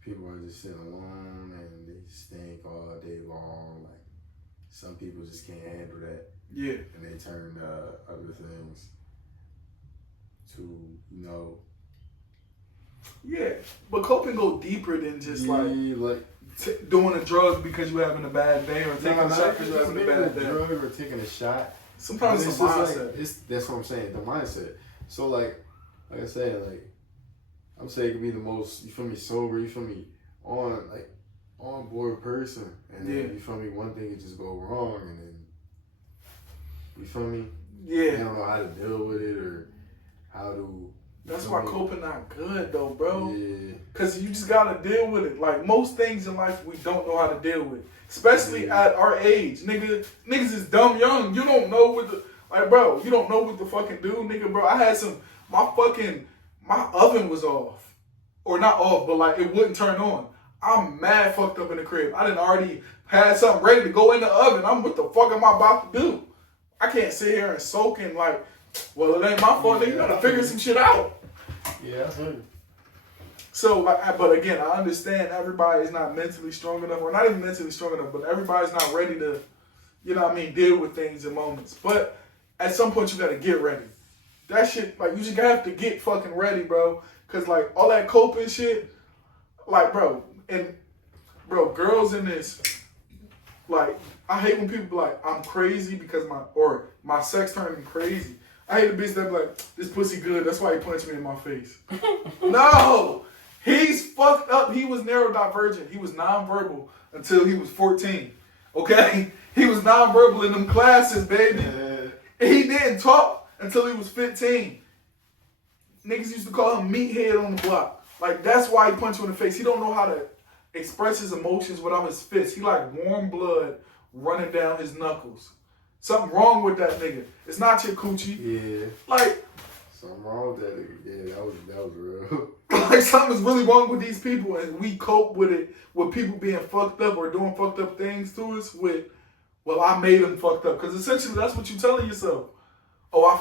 people are just sitting alone and they stink all day long. Like, some people just can't handle that. Yeah. And they turn to other things to, Yeah, but coping go deeper than just doing a drug because you're having a bad day or taking a shot because you're having a bad day. Drug or taking a shot. Sometimes it's a mindset. That's what I'm saying, the mindset. So like I said, like, I'm saying it could be the most, you feel me, sober, you feel me, on board person. And then, you feel me, one thing could just go wrong and then, you feel me? Yeah. They don't know how to deal with it or how to. That's why coping not good though, bro. Yeah. Cause you just gotta deal with it. Like, most things in life we don't know how to deal with. Especially at our age. Niggas is dumb young. You don't know what the, like, bro, you don't know what the fucking do, nigga, bro. I had my oven was off. Or not off, but like, it wouldn't turn on. I'm mad fucked up in the crib. I done already had something ready to go in the oven. What the fuck am I about to do? I can't sit here and soak in like, well, it ain't my fault. You gotta figure some shit out. Yeah, that's right. So, like, but again, I understand everybody is not mentally strong enough, or not even mentally strong enough, but everybody's not ready to, deal with things in moments. But at some point, you gotta get ready. That shit, like, you just have to get fucking ready, bro. Cause like all that coping shit, like, bro, girls in this, like, I hate when people be like, I'm crazy because my sex turned me crazy. I hate a bitch that be like, this pussy good, that's why he punched me in my face. No! He's fucked up. He was neurodivergent. He was nonverbal until he was 14. Okay? He was nonverbal in them classes, baby. He didn't talk until he was 15. Niggas used to call him meathead on the block. Like, that's why he punched you in the face. He don't know how to express his emotions without his fists. He like warm blood running down his knuckles. Something wrong with that nigga. It's not your coochie. Yeah. Like, something wrong with that nigga. Yeah, that was real. Like, something's really wrong with these people, and we cope with it with people being fucked up or doing fucked up things to us with, well, I made them fucked up. Because essentially that's what you're telling yourself. Oh, I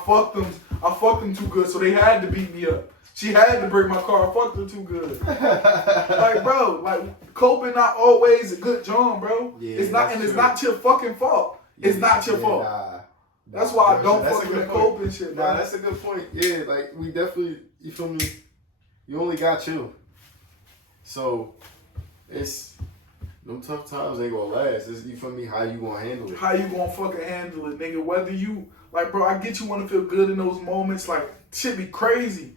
fucked them too good, so they had to beat me up. She had to break my car. I fucked her too good. Like, bro, like, coping not always a good job, bro. Yeah, it's not, and true. It's not your fucking fault. It's not your fault. That's why I don't fuck with coping shit, bro. Nah, that's a good point. Yeah, like, we definitely, you feel me? You only got you. So, them tough times ain't gonna last. You feel me? How you gonna handle it? How you gonna fucking handle it, nigga? Whether you, like, bro, I get you want to feel good in those moments. Like, shit be crazy.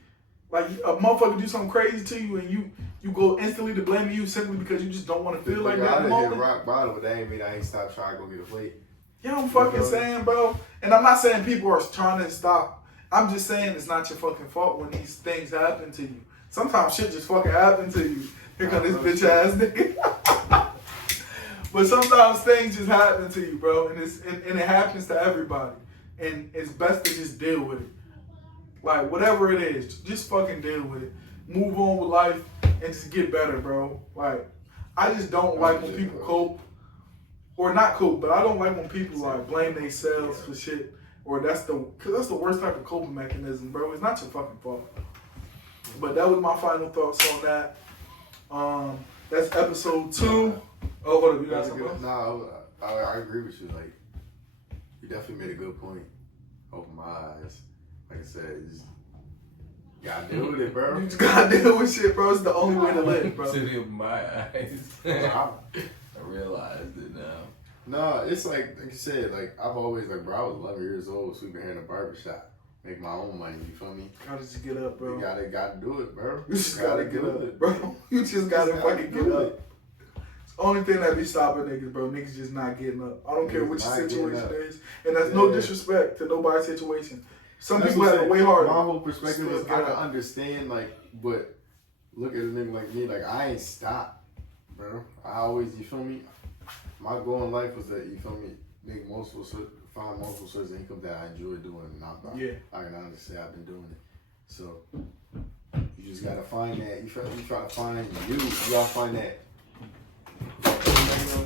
Like, a motherfucker do something crazy to you and you go instantly to blame you simply because you just don't want to feel like that in the moment. I hit rock bottom, but that ain't mean I ain't stop trying to go get a plate. You know what I'm fucking saying, bro? And I'm not saying people are trying to stop. I'm just saying it's not your fucking fault when these things happen to you. Sometimes shit just fucking happen to you. Here comes this bitch ass nigga. But sometimes things just happen to you, bro. And it happens to everybody. And it's best to just deal with it. Like, whatever it is, just fucking deal with it. Move on with life and just get better, bro. Like, I just don't like when people cope. Or not cope, but I don't like when people, like, blame themselves for shit. Or because that's the worst type of coping mechanism, bro. It's not your fucking fault. But that was my final thoughts on that. That's episode 2. Oh, hold up, you got something else? No, I agree with you. Like, you definitely made a good point. Open my eyes. Like I said, you just gotta deal with it, bro. You just gotta deal with shit, bro. It's the only way to live, bro. City of my eyes. I realized it now. No, it's like you said, like I've always like, bro, I was 11 years old, sweeping hair in a barbershop, make my own money. You feel me? Gotta just get up, bro. You gotta do it, bro. You just gotta get up, bro. You just gotta fucking get up. It's the only thing that be stopping niggas, bro. Niggas just not getting up. I don't care what your situation is, and that's no disrespect to nobody's situation. Some people have it way harder. My whole perspective is I can understand, like, but look at a nigga like me, like I ain't stopped, bro. I always, you feel me? My goal in life was that, you feel me, find multiple sources of income that I enjoy doing, and I can honestly say I've been doing it. So you just gotta find that. You try to find you gotta find that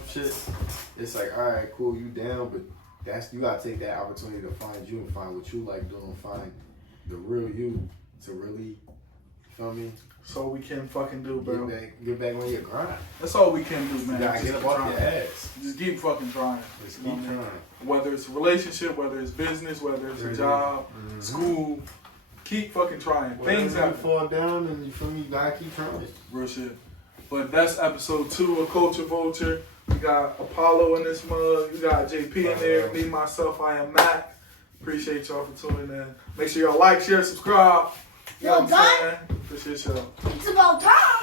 shit. It's like, all right, cool, you down, but you gotta take that opportunity to find you and find what you like doing, find the real you to really, you feel me? That's all we can fucking do, bro. Get back on your grind. That's all we can do, man. You gotta get up off your ass. Just keep fucking trying. Just keep trying. Whether it's a relationship, whether it's business, whether it's a job, school, keep fucking trying. Things happen. Fall down and you feel me, you gotta keep trying. Real shit. But that's episode 2 of Culture Vulture. We got Apollo in this mug. We got JP in there. Me, myself, I am Mack. Appreciate y'all for tuning in. Make sure y'all like, share, subscribe. You know what I'm saying? Appreciate y'all. It's about time.